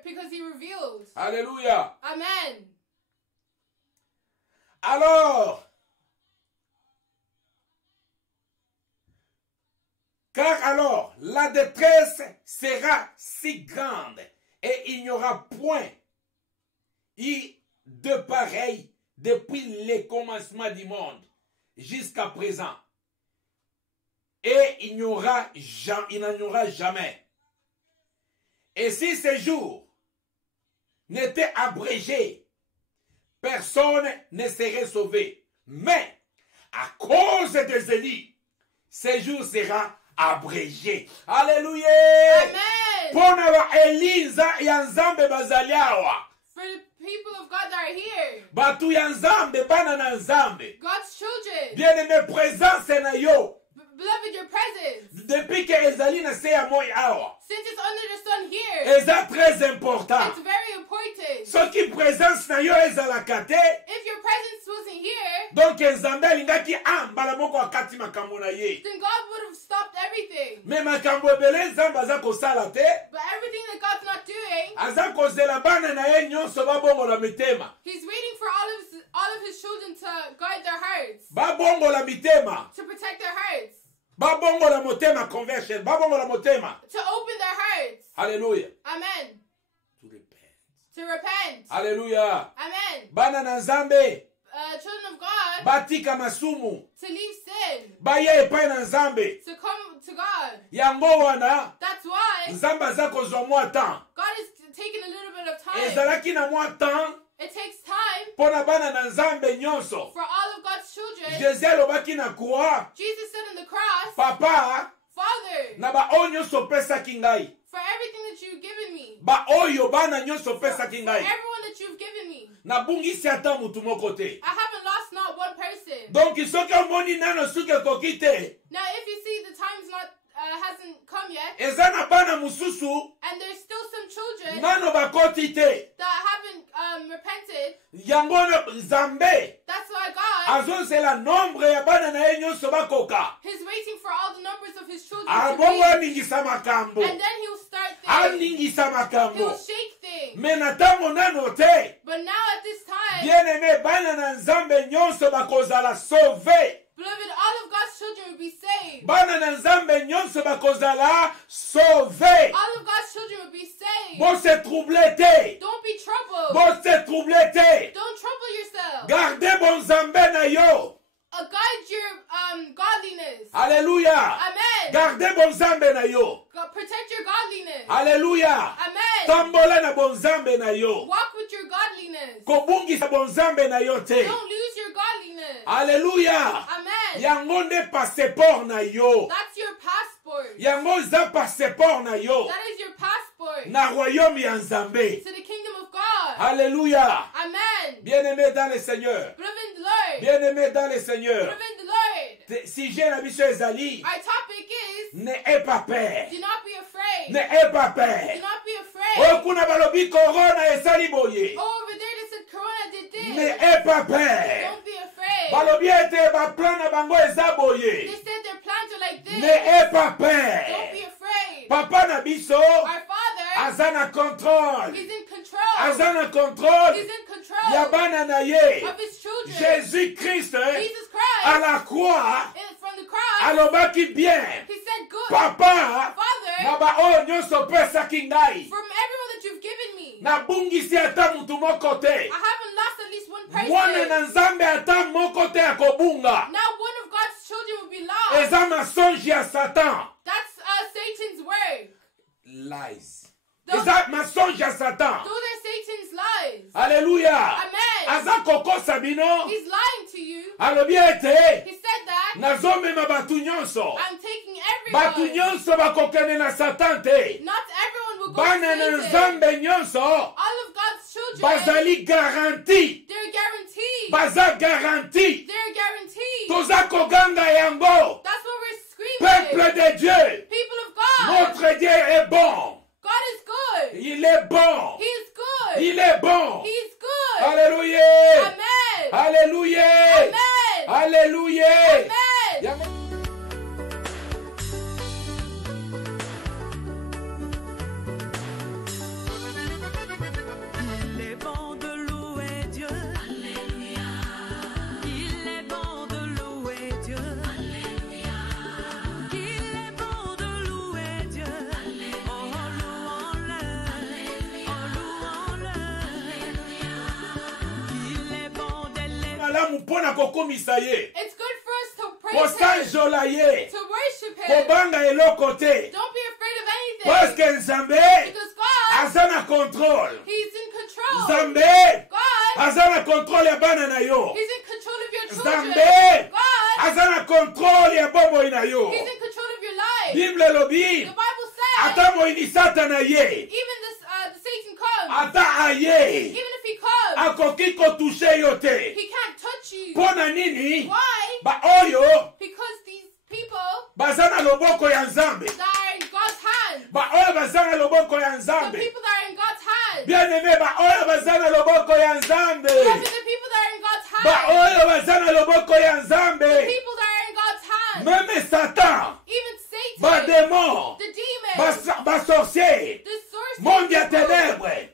because he reveals. Alléluia. Amen. Alors, car alors la détresse sera si grande et il n'y aura point de pareil depuis le commencement du monde jusqu'à présent. Et il n'en aura jamais. Et si ces jours n'étaient abrégés, personne ne serait sauvé. Mais à cause des élus, ce jour sera abrégé. Alléluia. Amen. presence. mpona baeli ya nzambe bazali awa. For the people of God that are here. Batu ya nzambe, bana na nzambe. God's children. Bien-aimé, présence na yo. Beloved, your presence. Depuis que ezali na se ya moi awa. Since it's under the sun here. Eza très important. It's very important. Soki présence na yo ezalaka te. If your presence wasn't here. Donc nzambe alingaki mbala moko akati makambo na ye. Then God would have stopped everything. Me makambo ebele nzambe aza kosala te. But everything that God's not doing. Aza kozela bana na ye nyonso babongola mitema. He's waiting for all of his children to guard their hearts. Babongola mitema. To protect their hearts. Babongola motema conversion. Babongola motema. To open their hearts. Hallelujah. Amen. To repent. To repent. Hallelujah. Amen. Bana na nzambe. Children of God. Batika masumu. To leave sin. Baye epai na nzambe. To come to God. Yango wana. That's why. Nzambe aza kozwa mwa temps. God is taking a little bit of time. Ezalaki na mwa temps. It takes time. Pona bana na nzambe nyonso. For all of God's children. Jésus alobaki na croix. Jesus said on the cross. Papa. Father. Na ba oyo nyonso pesaki ngai. For everything that you've given me. Ba oyo bana nyonso pesaki ngai. For everyone that you've given me. Nabungisi ata mutu moko te. I haven't lost not one person. Donc soki omoni nano suki ekoki te. Now if you see the time's not hasn't come yet. Eza na bana mususu. And there's still some children. Nano bakoti te. That haven't repented. Yango na nzambe. That's why God. Azozela nombre ya bana na ye nyonso bakoka. He's waiting for all the numbers of his children Abongo to aningisa makambo. and then he'll start things. Aningisa makambo. He'll shake things. Me na tango nano te. But now at this time. Bien-aimé, bana na nzambe nyonso bakozala sauvé. Beloved, all of God's children will be saved. Bana na nzambe nyonso bakozala sauvé. All of God's children will be saved. Bo se trouble te. Don't be troubled. Bo se trouble te. Don't trouble yourself. Gardez bon nzambe na yo. Guide your godliness. Alléluia. Amen. Gardez bon nzambe na yo. Protect your godliness. Alléluia. Amen. Tambola na bon nzambe na yo. Walk with your godliness. Kobungisa bon nzambe na yo te. Don't lose your godliness. Alléluia. Amen. Yango nde passeport na yo. That's your passport. Yango za passeport na yo. That is your passport. Na royaume ya nzambe. To the kingdom of God. Alléluia. Amen. Bien-aimé dans le Seigneur. Beloved the Lord. Bien-aimé dans le Seigneur. Beloved the Lord. Si j'ai la mission ezali. Our topic is. N'aie pas peur. Do not be afraid. N'aie pas peur. Do not be afraid. Okuna balobi corona esali boye. Over there they said Corona did this. N'aie pas peur. Don't be afraid. Balobi ete ba plan na bango eza boye. They said their plans are like this. N'aie pas peur. Don't be afraid. Papa na biso. Our Father. Aza na contrôle. He's in control. Aza na contrôle. He's in control. Ya bana na ye. Of his children. Jésus Christ. Jesus Christ. À la croix. From the cross. Alobaki bien. He said good. Papa. Father. Na ba oyo nyonso pesaki ngai. From everyone that you've given me. Nabungisi ata mutu moko te. I haven't lost at least one person. Mwana na nzambe ata moko te akobunga. Now one of God's children will be lost. Eza masonji ya Satan. That's Satan's word. Lies. Eza masonji ya Satan. Those are Satan's lies. Alléluia. Amen. Aza kokosa bino. He's lying to you. Alobi ete. He said that. Nazomema batu nyonso. I'm taking everyone. Batu nyonso bakokende na Satan te. Not everyone will go Bana na to Satan. nzambe nyonso. All of God's children. Bazali garanti. They're guaranteed. Baza garanti. They're guaranteed. Toza koganga yango. That's what we're screaming. Peuple de Dieu. People of God. Notre Dieu est bon. God is good. Il est bon. He is good. Il est bon. He is good. Alléluia. Amen. Alléluia. Amen. Alléluia. Amen. Il est bon de louer Dieu. Alléluia. Il est bon de louer Dieu. Alléluia. Il est bon de louer Dieu. Alléluia. Oh, louons-le. Alléluia. Oh, louons-le. Alléluia. Il est bon d'élever. Malamu mpona kokomisa ye. It's good for us to praise Him. Kosanjola ye. To worship Him. Kobanga eloko te. Don't be afraid of anything. Parce que Nzambe Because God, aza na contrôle. He's in control. Nzambe God, aza na contrôle ya bana na yo. He's in control of your children. Nzambe God, aza na contrôle ya bomoi na yo. He's in control of your life. Bible elobi The Bible says ata moyini satana ye even the Satan comes, ata aye even if he comes, akoki kotushe yo te he can't touch you. mpo na nini Why? baoyo Because these people baza na loboko ya nzambe that are in God's hand, baoyo baza na loboko ya the nzambe people that are in God's hand, bien aimé baoyo baza na loboko ya nzambe beloved, the people that are in God's hand, baoyo baza na loboko ya the nzambe people that are in God's hand, meme satan even Satan, bademon the demons, basorcier the sorcerers, monde ya ténèbre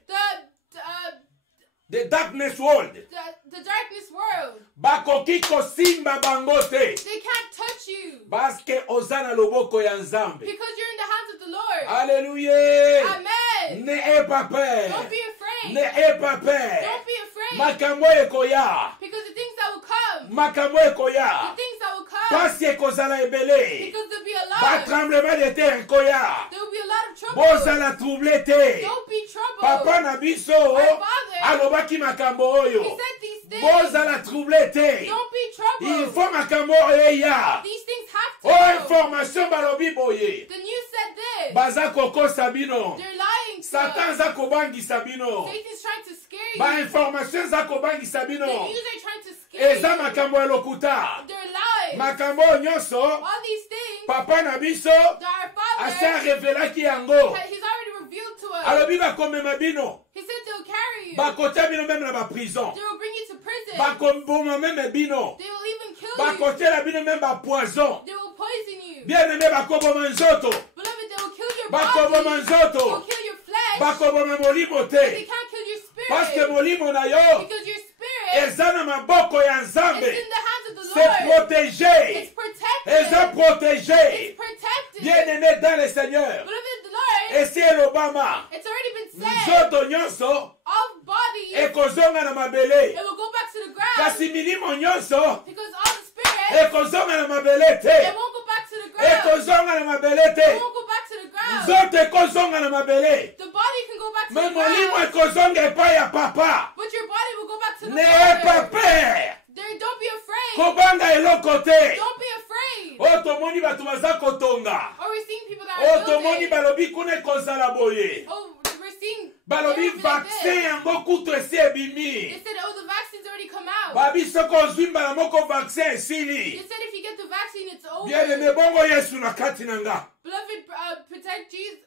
the darkness world the darkness world, bakoki kosimba bango te they can't touch you paske oza na loboko ya nzambe because you're in the hands of the Lord. alleluya Amen. n'aie pas peur Don't be afraid. n'aie pas peur Don't be afraid. makambo ekoya Because the things that will come, makambo the ekoya things that will come, pasi ekozala ebele because there'll be a lot, batremblement de terre ekoya there will be a lot of trouble. bozala trouble te Don't be troubled. papa na biso My father, alobaki makambo he oyo said these things. bozala trouble te Don't be il troubled. faut makambo oyo eya These things have to o go. information balobi boye The news said this. baza kokosa bino They're lying to satan us. za kobangisa bino Satan's trying to scare you. bainformation za kobangisa The bino news are trying to scare eza you. makambo ya lokuta They're lies. makambo oyo nyonso All these things papa na biso that our asi Father, arevelaki yango he's already revealed to us. alobi bakomema bino He said they'll carry you. bakotia bino meme na baprison They will bring you to prison. bakoboma meme bino They will even kill you. bakotiela bino meme bapoison They will poison you. bien aime bakoboma nzoto Beloved, they will kill your bakoboma body. They will nzoto kill your flesh. bakoboma molimo But they te can't kill your paske spirit. molimo na yo Because your spirit eza na maboko ya is nzambe in the hands of the c'est Lord. protégé It's protected. eza protégé It's protected. bien aimé dans le Seigneur Beloved, the Lord, esi elobama it's already been said. nzoto nyonso All bodies, ekozonga na mabele it will go back to the ground. kasi milimo nyonso Because all the spirits, ekozonga na mabele it te won't go back to the ground. ekozonga na mabele It te won't go back to the ground. nzoto ekozonga na mabele The body can go back to me the molimo ground. ekozonga epai ya papa But your body will go back to the n'aie pas Father. peur Don't be afraid. kobanga eloko te Don't be afraid. oyo tomoni bato baza kotonga Or we're seeing people that oyo are tomoni building. balobi kuna ekozala boye Oh, we're seeing balobi everything like vaccin this. yango kutu esi They ebimi said, oh, the vaccine's already come out. babi soki ozwi mbala moko vaccin They esili said if you get the vaccine, it's over. bien aime bongo yesu na kati na nga Beloved, protect Jesus.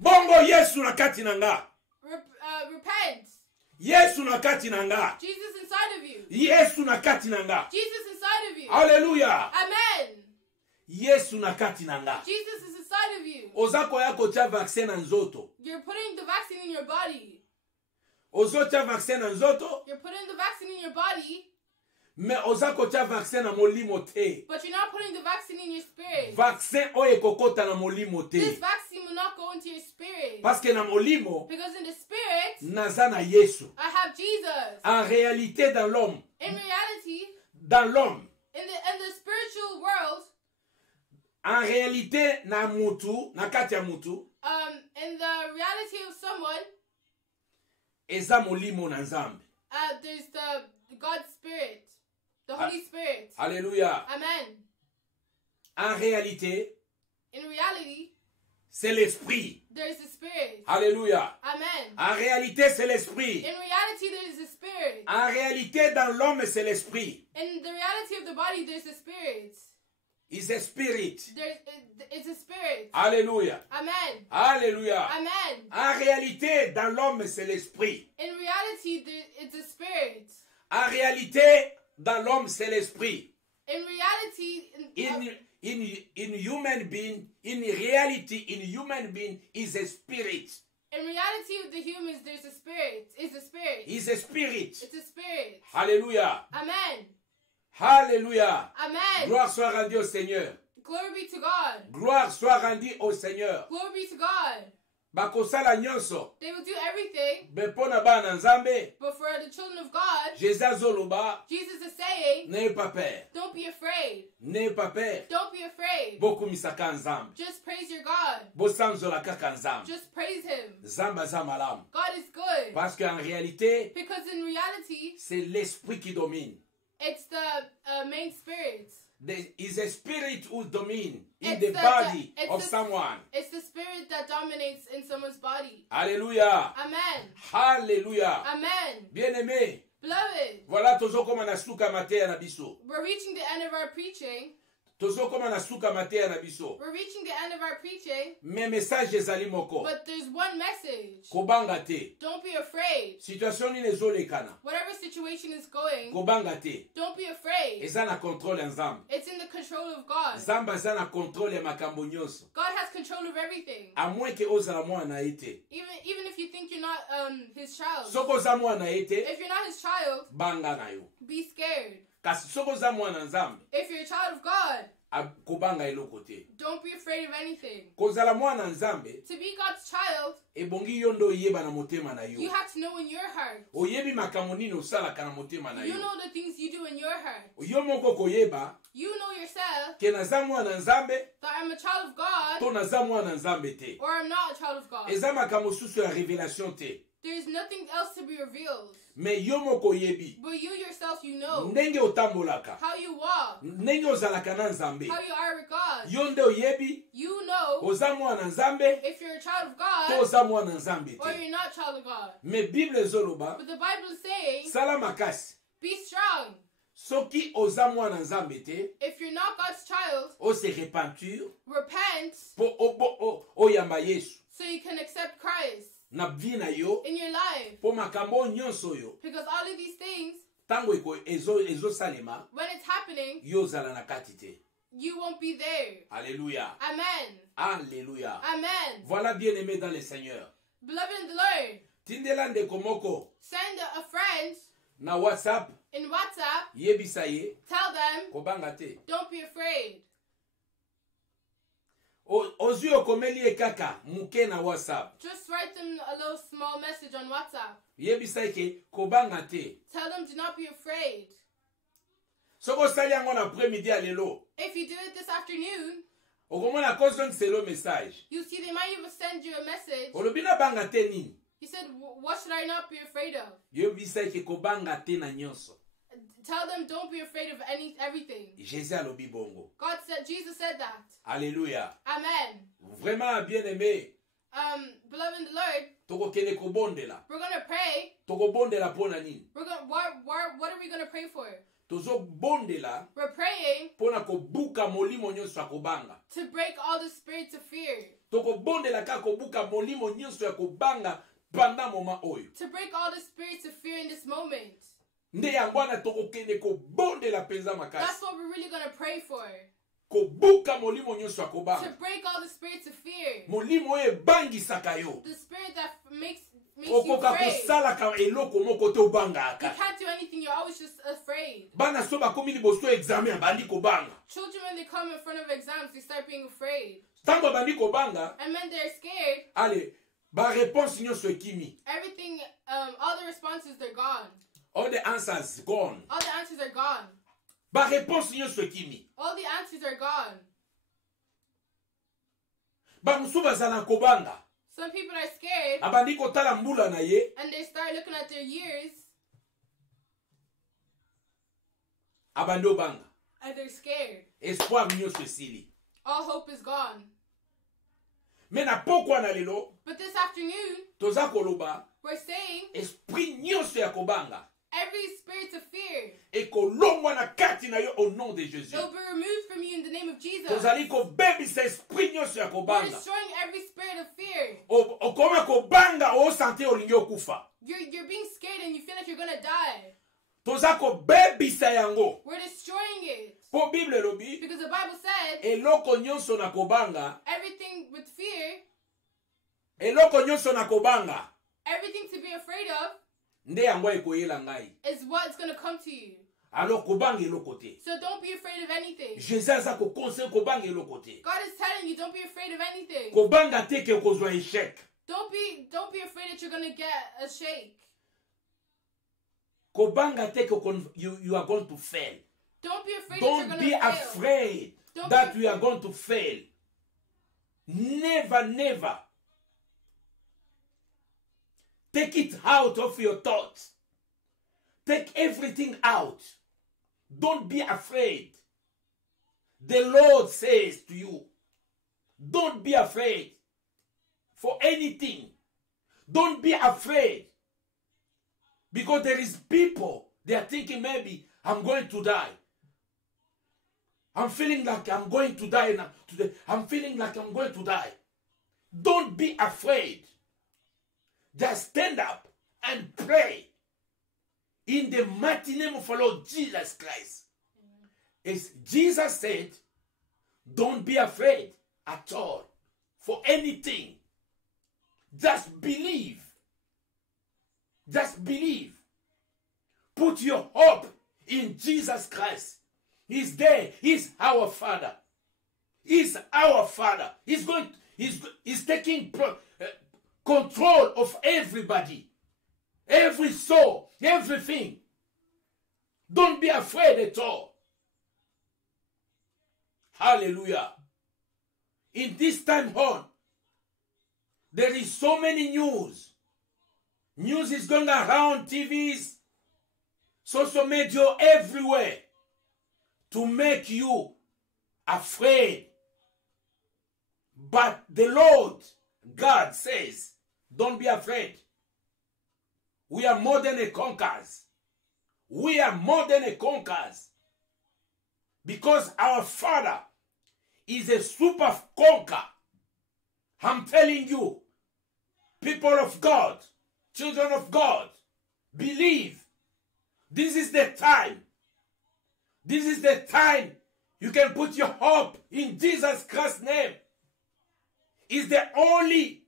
bongo yesu na kati na nga Repent. yesu na kati na nga Jesus inside of you. yesu na kati na nga Jesus inside of you. alleluya Amen. yesu na kati na nga Jesus is inside of you. oza koya kotia vaccin na nzoto You're putting the vaccine in your body. ozotia vaccin na nzoto You're putting the vaccine in your body, me oza kotia vaccin na molimo te but you're not putting the vaccine in your spirit. vaccin oyo ekokota na molimo This te vaccine will not go into your spirit. paske na molimo Because in the spirit, naza na yesu I have Jesus. en réalité dans l'homme In reality, dans l'homme in the spiritual world, en réalité na mutu na kati ya mutu in the reality of someone, eza molimo na nzambe there's the God's Spirit, the Holy Spirit. alléluia Amen. en réalité In reality, c'est l'esprit there's the Spirit. alléluia Amen. en réalité c'est l'esprit In reality, there's the Spirit. en réalité dans l'homme c'est l'esprit In the reality of the body, there's the Spirit. is a spirit It's a Spirit. alléluia Amen. alléluia Amen. en réalité dans l'homme c'est l'esprit In reality, it's a Spirit. en réalité dans l'homme c'est l'esprit In reality, in human being in reality in human being is a spirit in reality of the humans, there's a Spirit. It's a Spirit. is a spirit It's a Spirit. alléluia Amen. alléluia Amen. gloire soit rendue au Seigneur Glory be to God. gloire soit rendue au Seigneur Glory be to God. bakosala nyonso They will do everything, be mpo na bana nzambe but for the children of God, jésus azoloba Jesus is saying, n'ayez pas peur don't be afraid. n'ayez pas peur Don't be afraid. bokumisaka nzambe Just praise your God. bosanzola kaka nzambe Just praise Him. nzambe aza malamu God is good. parce qu'en réalité Because in reality, c'est l'esprit qui domine it's the main spirit. there is a spirit who domine in It's the body it's of someone It's the spirit that dominates in someone's body. Alléluia. Amen. Alléluia. Amen. Bien-aimé, Beloved, voilà tozokoma na suka mateya na biso. we're reaching the end of our preaching. Tozokoma na suka mateya na biso. We're reaching the end of our preaching. Mais message ezali moko. But there's one message. Kobanga te. Don't be afraid. Situation nini ezolekana. Whatever situation is going, Kobanga te. don't be afraid. Eza na contrôle ya Nzambe. It's in the control of God. Nzambe aza na contrôle ya makambo nyonso. God has control of everything. A moins que ozala mwana na ye te. Even if you think you're not his child. Soki oza mwana na ye te, If you're not his child, banga na yo. be scared. Kasi soki oza mwana Nzambe, If you're a child of God, kobanga eloko te. don't be afraid of anything. Kozala mwana Nzambe, To be God's child, ebongi yo ndo oyeba na motema na yo. you have to know in your heart. Oyebi makambo nini osalaka na motema na You yo. know the things you do in your heart. Yo moko koyeba You know yourself ke naza mwana Nzambe that I'm a child of God to naza mwana Nzambe te. or I'm not a child of God. Eza makambo susu ya révélation te. There's nothing else to be revealed. Mais yo moko oyebi But you yourself, you know ndenge otambolaka, how you walk, ndenge ozalaka na Nzambe. how you are with God. Yo nde oyebi You know oza mwana Nzambe if you're a child of to God oza mwana Nzambe or te. you're not a child of God. Mais Bible ezoloba But the Bible is saying, sala makasi. be strong. Soki oza mwana Nzambe te, If you're not God's child, ose repentir repent po oyamba Yesu so you can accept Christ na vie na yo in your life. po makambo nyonso yo. Because all of these things, Tango ezosalema when it's happening, yo ozala na kati te. you won't be there. Alléluia. Amen. Alléluia. Amen. Voilà bien-aimé dans le Seigneur. Beloved in the Lord, Tindela ndeko moko send a friend na WhatsApp in WhatsApp. yebisa ye Tell them, kobanga te. don't be afraid. Ozwi okomeli ye kaka muke na WhatsApp. Just write them a little small message on WhatsApp. Yebisa ye kobanga te. Tell them, do not be afraid. Soki osali yango na après-midi ya lelo, If you do it this afternoon, okomona kozongiselo message. you see they might even send you a message. Olobi na banga te nini? He said, what should I not be afraid of? Yebisa ye kobanga te na nyonso. Tell them, don't be afraid of everything. Jésus alobi bongo. Jesus said that. Alléluia. Amen. Vraiment bien-aimé, Beloved in the Lord, tokokende kobondela. we're going to pray. Tokobondela pona nini? What are we going to pray for? Tozobondela We're praying pona kobuka molimo nyonso ya kobanga. to break all the spirits of fear. Tokobondela kaka kobuka molimo nyonso ya kobanga pendant moment oyo. To break all the spirits of fear in this moment. Nde yango wana tokokende kobondela penza That's makasi. what we're really going to pray for. Kobuka molimo nyonso ya To kobanga. break all the spirits of fear. Molimo oyo ebangisaka yo. The spirit that makes you Okoka afraid. kosalaka eloko moko te You obangaka. can't do anything. You're always just afraid. Bana so bakomi liboso examen abandi kobanga. Children, when they come in front of exams, they start being afraid. Tango abandi kobanga, And when they're scared, ale ba réponse nyonso ekimi. everything, all the responses, they're gone. All the answers gone. All the answers are gone. Ba réponse nyonso ekimi. All the answers are gone. Ba musu bazala kobanga. Some people are scared Abandi kotala mbula na ye. and they start looking at their years Abandi obanga. and they're scared. Espoir nyonso esili. All hope is gone. Me na pokwa na lelo, But this afternoon, toza koloba, we're saying esprit nyonso ya kobanga. every spirit of fear Ekolongwa na kati na yo au nom de Jésus. will be removed from you in the name of Jesus. Tozali kobebisa esprit nyonso ya We're kobanga. destroying every spirit of fear. Okoma kobanga osante olingi okufa. You're being scared and you feel like you're gonna die. Toza kobebisa yango. We're destroying it. Po Bible elobi, Because the Bible said eloko nyonso na kobanga, everything with fear, eloko nyonso na kobanga, everything to be afraid of, nde yango ekoyela ngai. is what's gonna come to you. Alors kobanga eloko te. So don't be afraid of anything. Jésus aza koconseille kobanga eloko te. God is telling you, don't be afraid of anything. Kobanga te ke okozwa échec. Don't be afraid that you're gonna get a shake. Kobanga te ke you are going to fail. Don't be afraid that Don't you're be gonna fail. afraid Don't that be you are going to fail. Never, never. Take it out of your thoughts. Take everything out. Don't be afraid. The Lord says to you, don't be afraid. for anything. Don't be afraid. Because there is people, they are thinking maybe I'm going to die. I'm feeling like I'm going to die now. Today. I'm feeling like I'm going to die. Don't be afraid. Just stand up and pray. In the mighty name of our Lord Jesus Christ. As Jesus said, don't be afraid at all for anything. Just believe. Just believe. Put your hope in Jesus Christ. He's there. He's our Father. He's our Father. He's taking control of everybody. Every soul. Everything. Don't be afraid at all. Hallelujah. In this time on, there is so many news. News is going around TVs, social media, everywhere to make you afraid. But the Lord God says, don't be afraid. We are more than a conquerors. We are more than a conquerors. Because our Father is a super conqueror. I'm telling you, people of God, children of God, believe. This is the time. This is the time you can put your hope in Jesus Christ's name. He's the only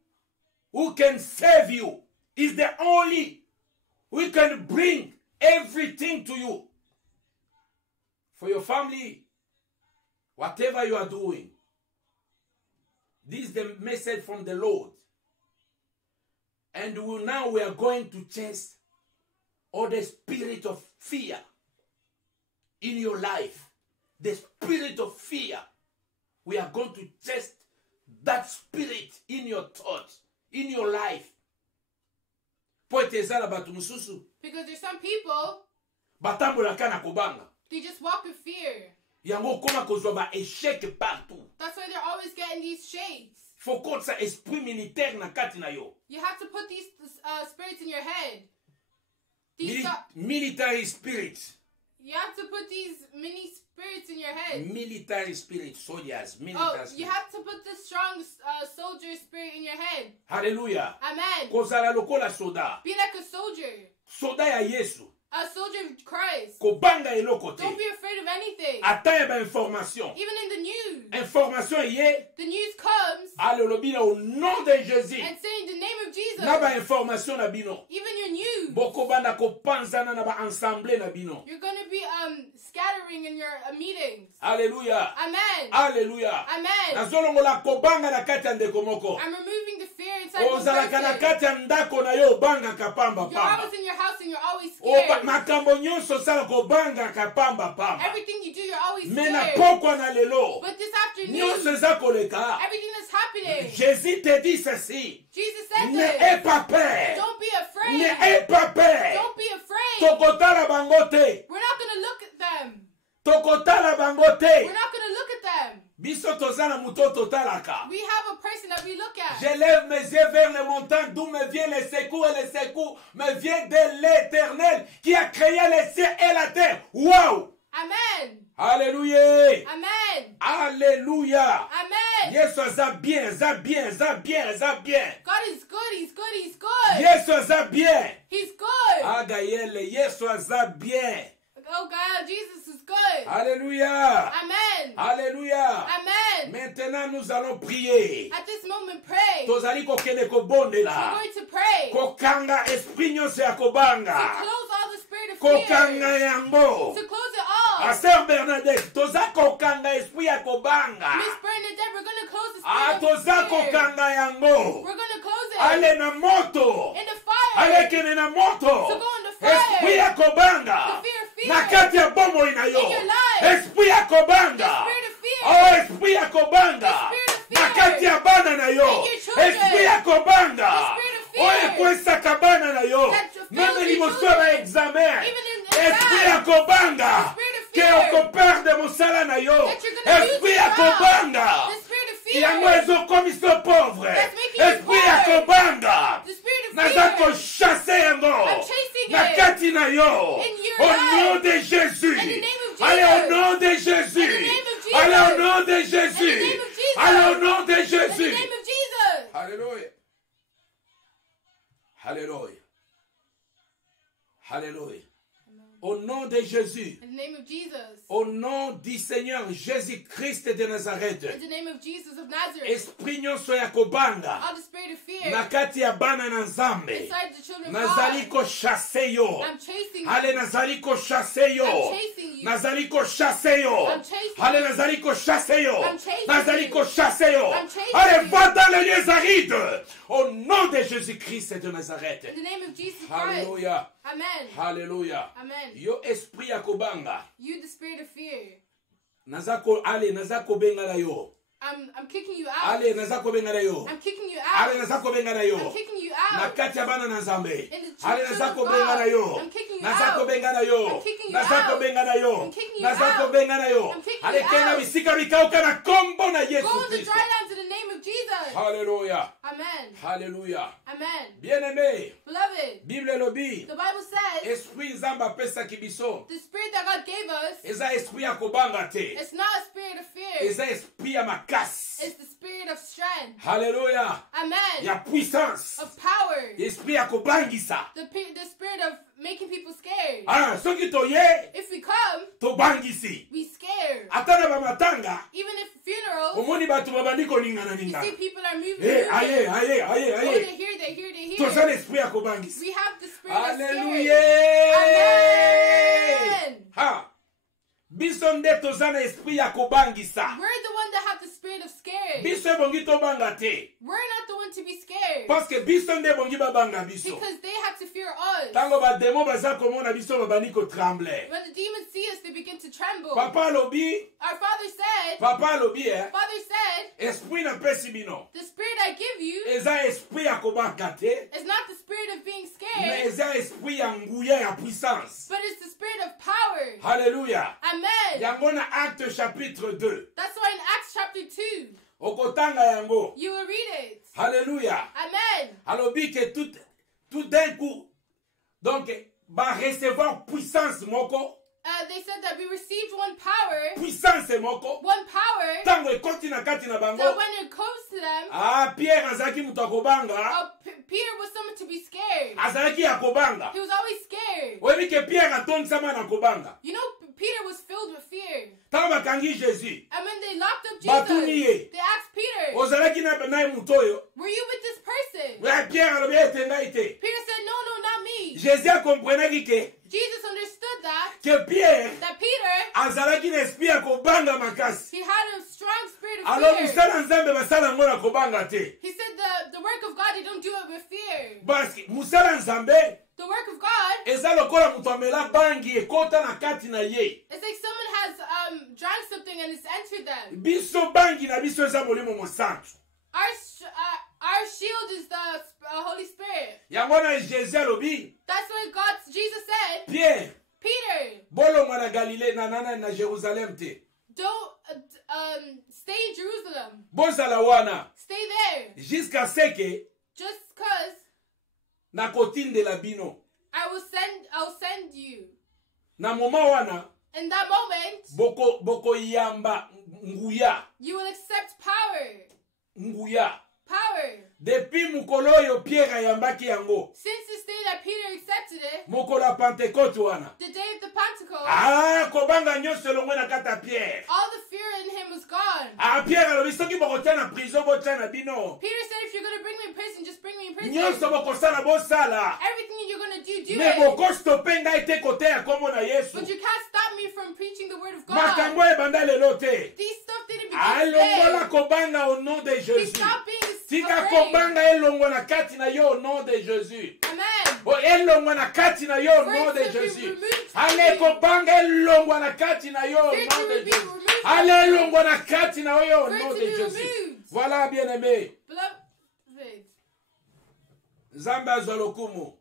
who can save you. He's the only who can bring everything to you. For your family, whatever you are doing. This is the message from the Lord. And now we are going to chase all the spirit of fear in your life. The spirit of fear. We are going to test that spirit in your thoughts, in your life. Because there's some people, they just walk with fear. That's why they're always getting these shakes. You have to put these spirits in your head. Military spirits. You have to put these mini spirits in your head. Military spirits, soldiers. You have to put the strong soldier spirit in your head. Hallelujah. Amen. Be like a soldier. A soldier of Christ. Don't be afraid of anything. Even in the news. The news comes. And saying the name of Jesus. Even your news. You're going to be scattering in your meetings. Alléluia. Amen. Alléluia. Amen. I'm removing the fear inside the person. You're always in your house and you're always scared. Everything you do, you're always scared. But this afternoon, everything that's happening, Jésus te dit ceci. Jesus said Ne aie pas peur. Don't be afraid. Ne aie pas peur. Don't be afraid. Tokotala bangote. We're not going to look at them. Tokotala bangote. We're not going to look at them. Biso tozana mutoto talaka. We have a person that we look at. Je lève mes yeux vers les montagnes d'où me vient les secours et les secours me vient de l'Éternel qui a créé les cieux et la terre. Wow! Amen. Alléluia. Amen. Alléluia. Amen. Yesu aza bien, aza bien, aza bien, aza bien. God is good, he's good, he's good. Yesu aza bien. He's good. Agayele, Yesu aza bien. Oh God, Jesus is good. Alléluia. Amen. Alléluia. Amen. Maintenant nous allons prier. At this moment, pray. Tozali kokende kobondela. We're going to pray. Kokanga esprit nyonso ya kobanga. To close all the spirit of fear. Kokanga yango. To close it all. A Sœur Bernadette, toza kokanga esprit ya kobanga. Miss Bernadette, we're going to close the spirit of toza fear. kokanga yango. We're going to close it. Ale na moto. In the fire. Ale kene na moto. To go in the fire. Esprit ya kobanga. The fear of fear. Na kati ya bomo ina yo. In your life. Esprit ya kobanga. The spirit of fear. Oh, esprit ya kobanga. The spirit of fear. Na kati ya bana na yo. In your children. Esprit ya kobanga. The spirit of fear. Oh, ekwesa kabana na yo. That fulfills Meme your liboso children. na examen. Even in Esprit ya exam. kobanga. The spirit of Ke fear. okoperde mosala na yo. That you're gonna lose Esprit your ya job. kobanga. The spirit of fear. Yango ezokomisa pauvre. That's making you Esprit ya kobanga The spirit of naza fear. kochasse yango I'm chasing na it. kati na yo In your au life. nom de Jésus. In the name of Allez au Jesus. nom de In Jésus. the name of Jesus. Allez au nom de In the Jésus. name of Jesus. Allez au nom de In the Jésus. name of Jesus. Alléluia. Alléluia. Alléluia. Au nom de Jésus. In the name of Jesus. Au nom du Seigneur Jésus-Christ de Nazareth. In the name of Jesus of Nazareth. Esprit nyonso ya kobanga All the spirit of fear. na kati ya bana na Nzambe. Inside the children of Nazali God. kochasse yo. I'm chasing you. Ale nazali kochasse yo. I'm chasing you. Nazali kochasse yo. I'm chasing Ale you. nazali kochasse yo. I'm chasing Nazali you. kochasse yo. I'm chasing Allez, you. va dans les lieux arides. Au nom de Jésus-Christ de Nazareth. In the name of Jesus Christ. Alléluia. Amen. Alléluia. Amen. Yo esprit ya kobanga. You, the spirit of fear. Naza kobenga na yo. I'm kicking you out. Ale naza kobenga na yo. I'm kicking you out. Ale naza kobenga na yo. I'm kicking you Na out. kati ya bana na Nzambe. In the Ale church naza of kobenga na God. yo. I'm kicking you Naza out. kobenga na yo. I'm kicking you Naza out. kobenga na yo. I'm kicking you Naza out. kobenga na yo. I'm kicking Ale you kena out. bisika bikauka na kombo na Yesu Go in the Kristo. dry lands in the name of Jesus. Hallelujah. Amen. Hallelujah. Amen. Bien-aimé, Beloved, Bible elobi, the Bible says esprit Nzambe apesaki biso. the spirit that God gave us, Eza esprit ya kobanga te. it's not a spirit of fear. Eza esprit ya makasi. It's the spirit of strength. Hallelujah. Amen. Ya puissance. Of power. Esprit ya kobangisa. The spirit of making people scared. Ah, soki toye, If we come, tobangisi. we scared. Ata na bamatanga, Even if funerals, omoni bato babandi koningana you see ningana. people are moving. Eh, aye, moving. aye, aye, Oh, they're aye. here, they're here, they're Toza here. l'esprit ya kobangisa. We have the spirit of Alléluia. scared. Amen. Ha. Biso nde toza na esprit ya kobangisa. We're the one that have the spirit of scared. Biso ebongi tobanga te. We're not the one to be scared. Parce que biso nde ebongi babanga biso. Because they have to fear us. Tango bademo baza komona biso babandi kotremble. When the demons see us, they begin to tremble. Papa alobi, Our Father said, Father said, esprit na pesi bino. the spirit I give you Eza esprit ya kobanga te. is not the spirit of being Mais scared, eza esprit ya nguya ya puissance. but it's the spirit of power. Alléluia. Amen. Yango na Acte chapitre 2. That's why in Acts chapter 2, Okotanga yango. you will read it. Alléluia. Amen. Alobi que tout d'un coup, donc, va recevoir puissance moko. They said that we received one power, Puissance moko. one power, Tango ekoti na kati na bango. that when it comes to them, Ah, Pierre azalaki mutu akobanga. Peter was someone to be scared. Azalaki ya kobanga. He was always scared. Oyebi ke Pierre atondisama na kobanga. You know, Peter was filled with fear. Tango bakangi Jésus. And when they locked up Batuni ye. Jesus, they asked Peter, Ozalaki na mutu oyo. were you with this person? Pierre alobi ete ngai te. Peter said, no, not me. Jésus akomprenaki ke Jesus understood que Pierre that Peter, azalaki na esprit ya kobanga makasi. he had a strong spirit of Alors fear. musala Nzambe basala ngo na kobanga te. He said the work of God, they don't do it with fear. Parce que musala Nzambe The work of God, eza lokola mutu amela bangi ekota na kati na ye. it's like someone has drank something and it's entered them. Biso bangi na biso eza molimo mosantu. Our shield is the Holy Spirit. Yango na Jésus alobi, That's why Jesus said, Pierre, Peter, bolongwa na Galilée na Jérusalem te. don't stay in Jerusalem. Bozala wana Stay there. jusqu'à ce que Just cause na kotindela bino. I'll send you. Na moma wana In that moment, boko yamba nguya. you will accept power. Nguya. Power. Depuis mukolo oyo Pierre ayambaki yango. Since this day that Peter accepted it, Mokolo ya Pentecôte wana. the day of the Pentecost, Ah, kobanga nyonso elongwe na kata Pierre. all the fear in him was gone. Ah, Pierre alobi soki bokotia na prison botia na bino. Peter said, if you're going to bring me in prison, just bring me in prison. Nyonso bokosala bosala. Everything you're going to do Me it. bokostope ngai te kote ya kombo na Yesu. But you can't stop me from preaching the word of God. Makambo ebanda lelo te. These stuff didn't begin Alongola today. kobanga au nom de He Jésus. stopped being Tika afraid. kobanga elongwa na kati na yo au nom de Jésus. Amen. O elongwa na kati na yo au nom de Jésus. Ale kobanga elongwa na kati na yo au nom de Jésus. Ale elongwa na kati na yo au nom de Jésus. Voilà, bien-aimé. Beloved, Nzambe azwa lokumu.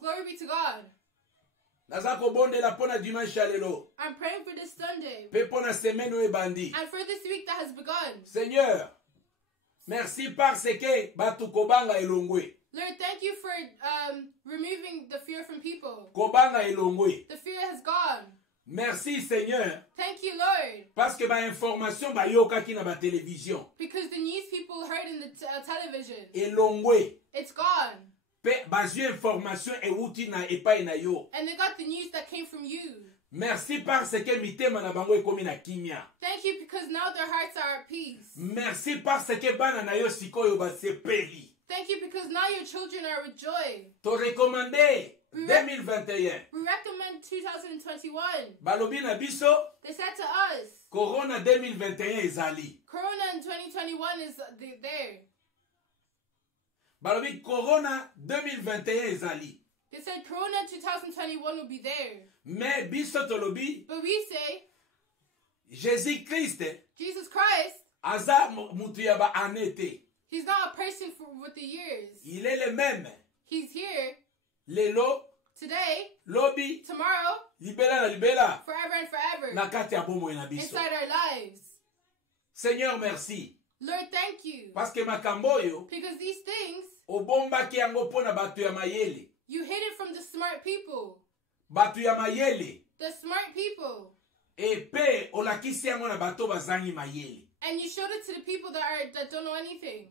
glory be to God. Naza kobondela pona dimanche ya lelo. I'm praying for this Sunday Pe pona semaine oyo ebandi. and for this week that has begun. Seigneur, Merci parce que batu kobanga elongwe. Lord, thank you for removing the fear from people. Kobanga elongwe. The fear has gone. Merci Seigneur Thank you, Lord, parce que ba information ba yokaki na ba télévision. because the news people heard in the television, Elongwe. it's gone. Pe bazui information euti na epai na yo. And they got the news that came from you. Merci parce que mitema na bango ekomi na kimia. Thank you because now their hearts are at peace. Merci parce que bana na yo sikoyo basepeli. Thank you because now your children are with joy. To recommander 2021. We recommend 2021. Balobi na biso They said to us, Corona 2021 ezali. Corona in 2021 is there. Balobi Corona 2021 ezali. They said Corona in 2021 will be there. Mais biso tolobi But we say, Jésus Christ Jesus Christ, aza mutu ya ba anete. he's not a person with the years. Il est le même. He's here Lelo, today, lobi, tomorrow, libela na libela. forever and forever, Na kati ya bomoi na biso. inside our lives. Seigneur merci. Lord, thank you. Parce que makambo oyo Because these things, obombaki yango mpona bato ya mayele. you hid it from the smart people. Bato ya mayele. The smart people. Epe olakisi yango na bato bazangi mayele. And you showed it to the people that don't know anything.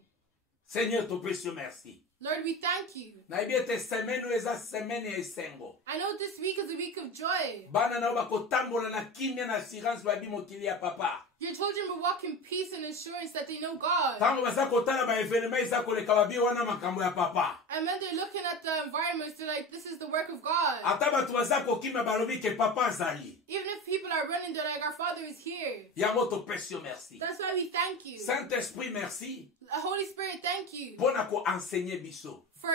Seigneur topesi merci. Lord, we thank you. Nayebi ete semaine oyo eza semaine ya esengo. I know this week is a week of joy. Bana nao bakotambola na kimia na assurance babi mokili ya papa. Your children will walk in peace and assurance that they know God. Tango baza kotala ba evenema eza koleka babi wana makambo ya papa. And when they're looking at the environments, they're like, this is the work of God. Ata bato baza kokima balobi ke papa azali. Even if people are running, they're like, our Father is here. Yango topesi yo merci. That's why we thank you. Saint-Esprit merci Holy Spirit, thank you mpona ko-enseigner biso. for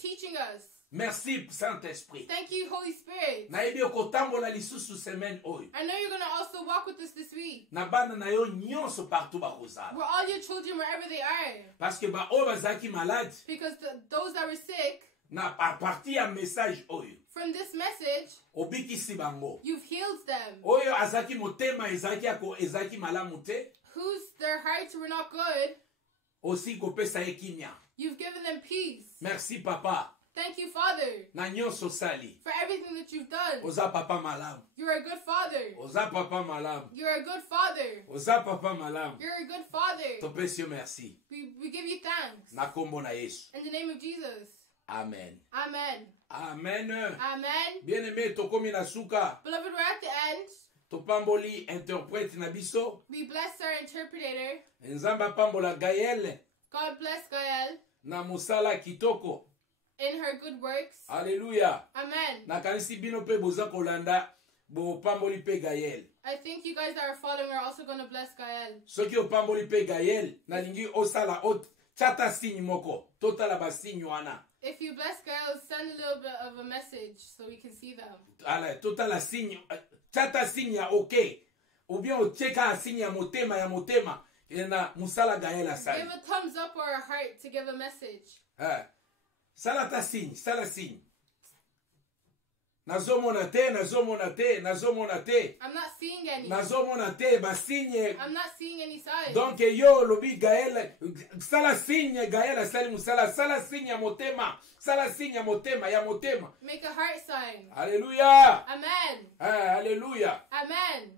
teaching us. Merci Saint-Esprit. Thank you, Holy Spirit. Nayebi okotambola lisusu semaine oyo. I know you're going to also walk with us this week. Na bana na yo nyonso partout bakozala. Where all your children, wherever they are. Parce que ba oyo bazalaki malade Because those that were sick, na a partir ya message oyo from this message, obikisi bango. you've healed them. Oyo azalaki motema ezalaki malamu te Whose their hearts were not good, osi kopesa ye kimia. you've given them peace. Merci papa Thank you, Father, na nyonso sali. for everything that you've done. Oza papa malamu. You're a good Father. Oza papa malamu. You're a good Father. Oza papa malamu. You're a good Father. Topesi yo merci. We give you thanks. Na kombo na Yesu. In the name of Jesus. Amen. Amen. Amen. Amen. Bien-aimé tokomi na suka. Beloved, we're at the end. Topamboli interprète na biso. We bless our interpreter. Nzambe apambola Gaël God bless Gael na musala kitoko. in her good works. Alléluia. Amen. Nakanisi bino pe boza kolanda bopamboli pe Gaël. I think you guys that are following are also going to bless Gael. Soki opamboli pe Gaël nalingi osala chata signe moko. Totala ba signe wana. If you bless Gael, send a little bit of a message so we can see them. Ala totala signe chata signe ya okay. Ou bien ocheka signe ya motema na musala Gaël asali. Give a thumbs up or a heart to give a message. Sala ta signe, sala signe. Nazomona te. I'm not seeing any. Nazomona te ba signe. I'm not seeing any signs. Donc yo lobi Gaël sala signe Gaël asali musala sala signe ya motema. Sala signe ya motema. Make a heart sign. Alléluia. Amen. Alléluia. Amen.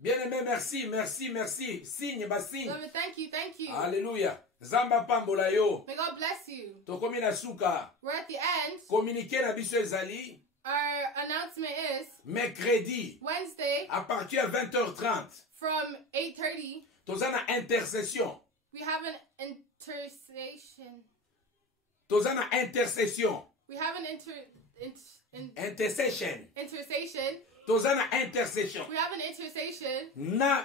Bien-aimé, merci. Signe ba signe. Beloved, thank you. Alléluia. Zamba pambola yo. May God bless you. Tokomi na suka. We're at the end. Communiquer na biso ezali Our announcement is mercredi Wednesday à partir de 20h30. from 8:30. Tozana intercession. We have an intercession. Tozana intercession. We have an Intercession. intercession. Tozana intercession. We have an intercession Na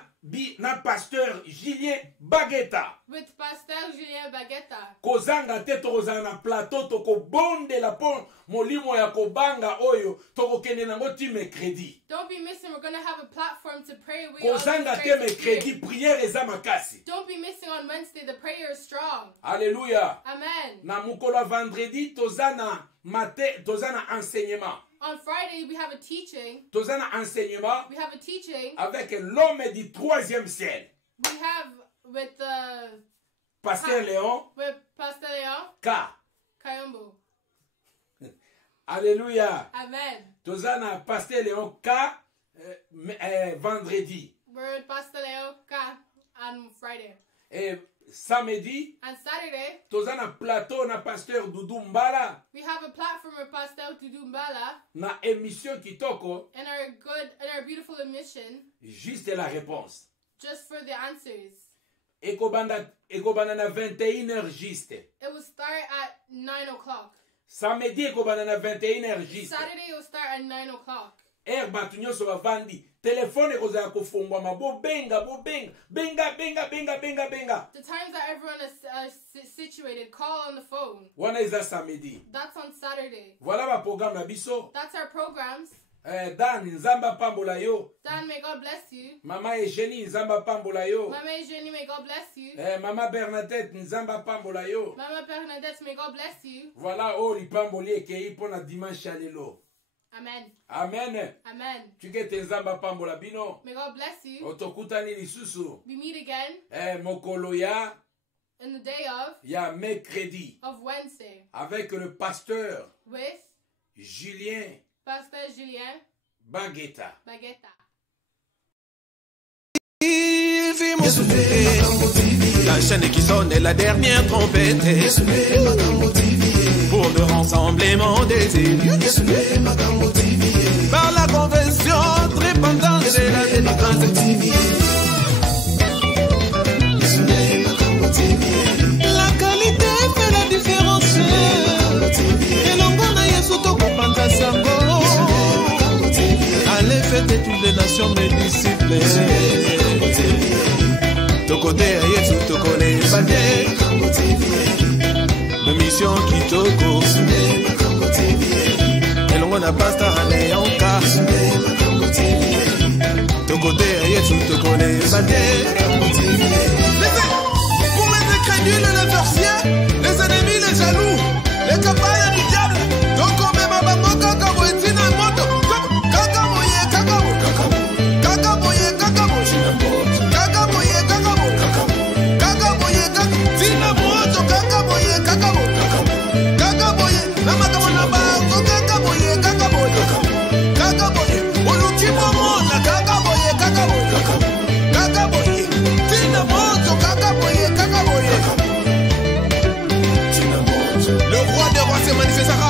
pasteur Julien Baguetta. with Pastor Julien Baguetta. Kozanga te tokozala na plateau tokobondela po molimo ya kobanga oyo tokokende nango ti mercredi. Don't be missing. We're going to have a platform to pray. We all Kozanga te pray to mercredi pray. prière eza makasi. Don't be missing on Wednesday. The prayer is strong. Alléluia. Amen. Na mokolo ya vendredi tozana enseignement. On Friday, we have a teaching. Tozana enseignement We have a teaching. avec l'homme du troisième ciel. We have with Pasteur Léon Pastor Leon K. Kayombo. Alléluia. Amen. Tozana Pasteur Léon K. Vendredi. We're with Pastor Leon K on Friday. Et samedi, On Saturday, tozana plateau na Pasteur Doudou Mbala we have a platform with Pastor Dudu Mbala na émission Kitoko, in our beautiful emission, juste la réponse. just for the answers. Ekobanda na 21h juste. It will start at 9 o'clock. Samedi ekobanda na 21h juste. Saturday it will start at 9 o'clock. Bato nyonso bavandi. Telefone ekozala kofungwama bo benga. Benga. The times that everyone is situated, call on the phone. Wana eza samedi. That's on Saturday. Voilà ba programme na biso. That's our programs. Dan nzamba pambola yo. Dan, may God bless you. Mama Eugénie nzamba pambola yo. Mama Eugenie, may God bless you. Mama Bernadette nzamba pambola yo. Mama Bernadette, may God bless you. Voilà o lipamboli ekei pona dimanche ya lelo. Amen. Amen. Amen. Tukete nzamba pambola bino. May God bless you. Otokutani lisusu. We meet again Mokolo ya in the day of mercredi Wednesday avec le pasteur with Julien Pastor Julien Baguetta. La chaîne qui sonne est la dernière trompette pour le rassemblement des élus. Par la convention répandance de la délivrance. La qualité fait la différence. Et l'ongona yesu tokopanda sango. Allez fêter toutes les nations mes disciples. Tokote yesu tokone bande. Le mission kitoko. Et l'ongona pasta aneonka. Tokote yesu tokone bande. Pour les incrédules, les sorciers, les ennemis, les jaloux, les campagnes du diable, donc on met ma maman kakabo et tina moto. Kakaboye, kakabo. Kakaboye, kakabo. Kakaboye, kakabo. Kakaboye, kakabo. Tina moto, kakaboye, kakabo. Kakaboye, namakabo nabango, kakaboye, kakaboye. Kakaboye, ulukimo moza, kakaboye, kakaboye. Kakaboye, tina moto, kakaboye, kakaboye. Le roi des rois s'est manifesté.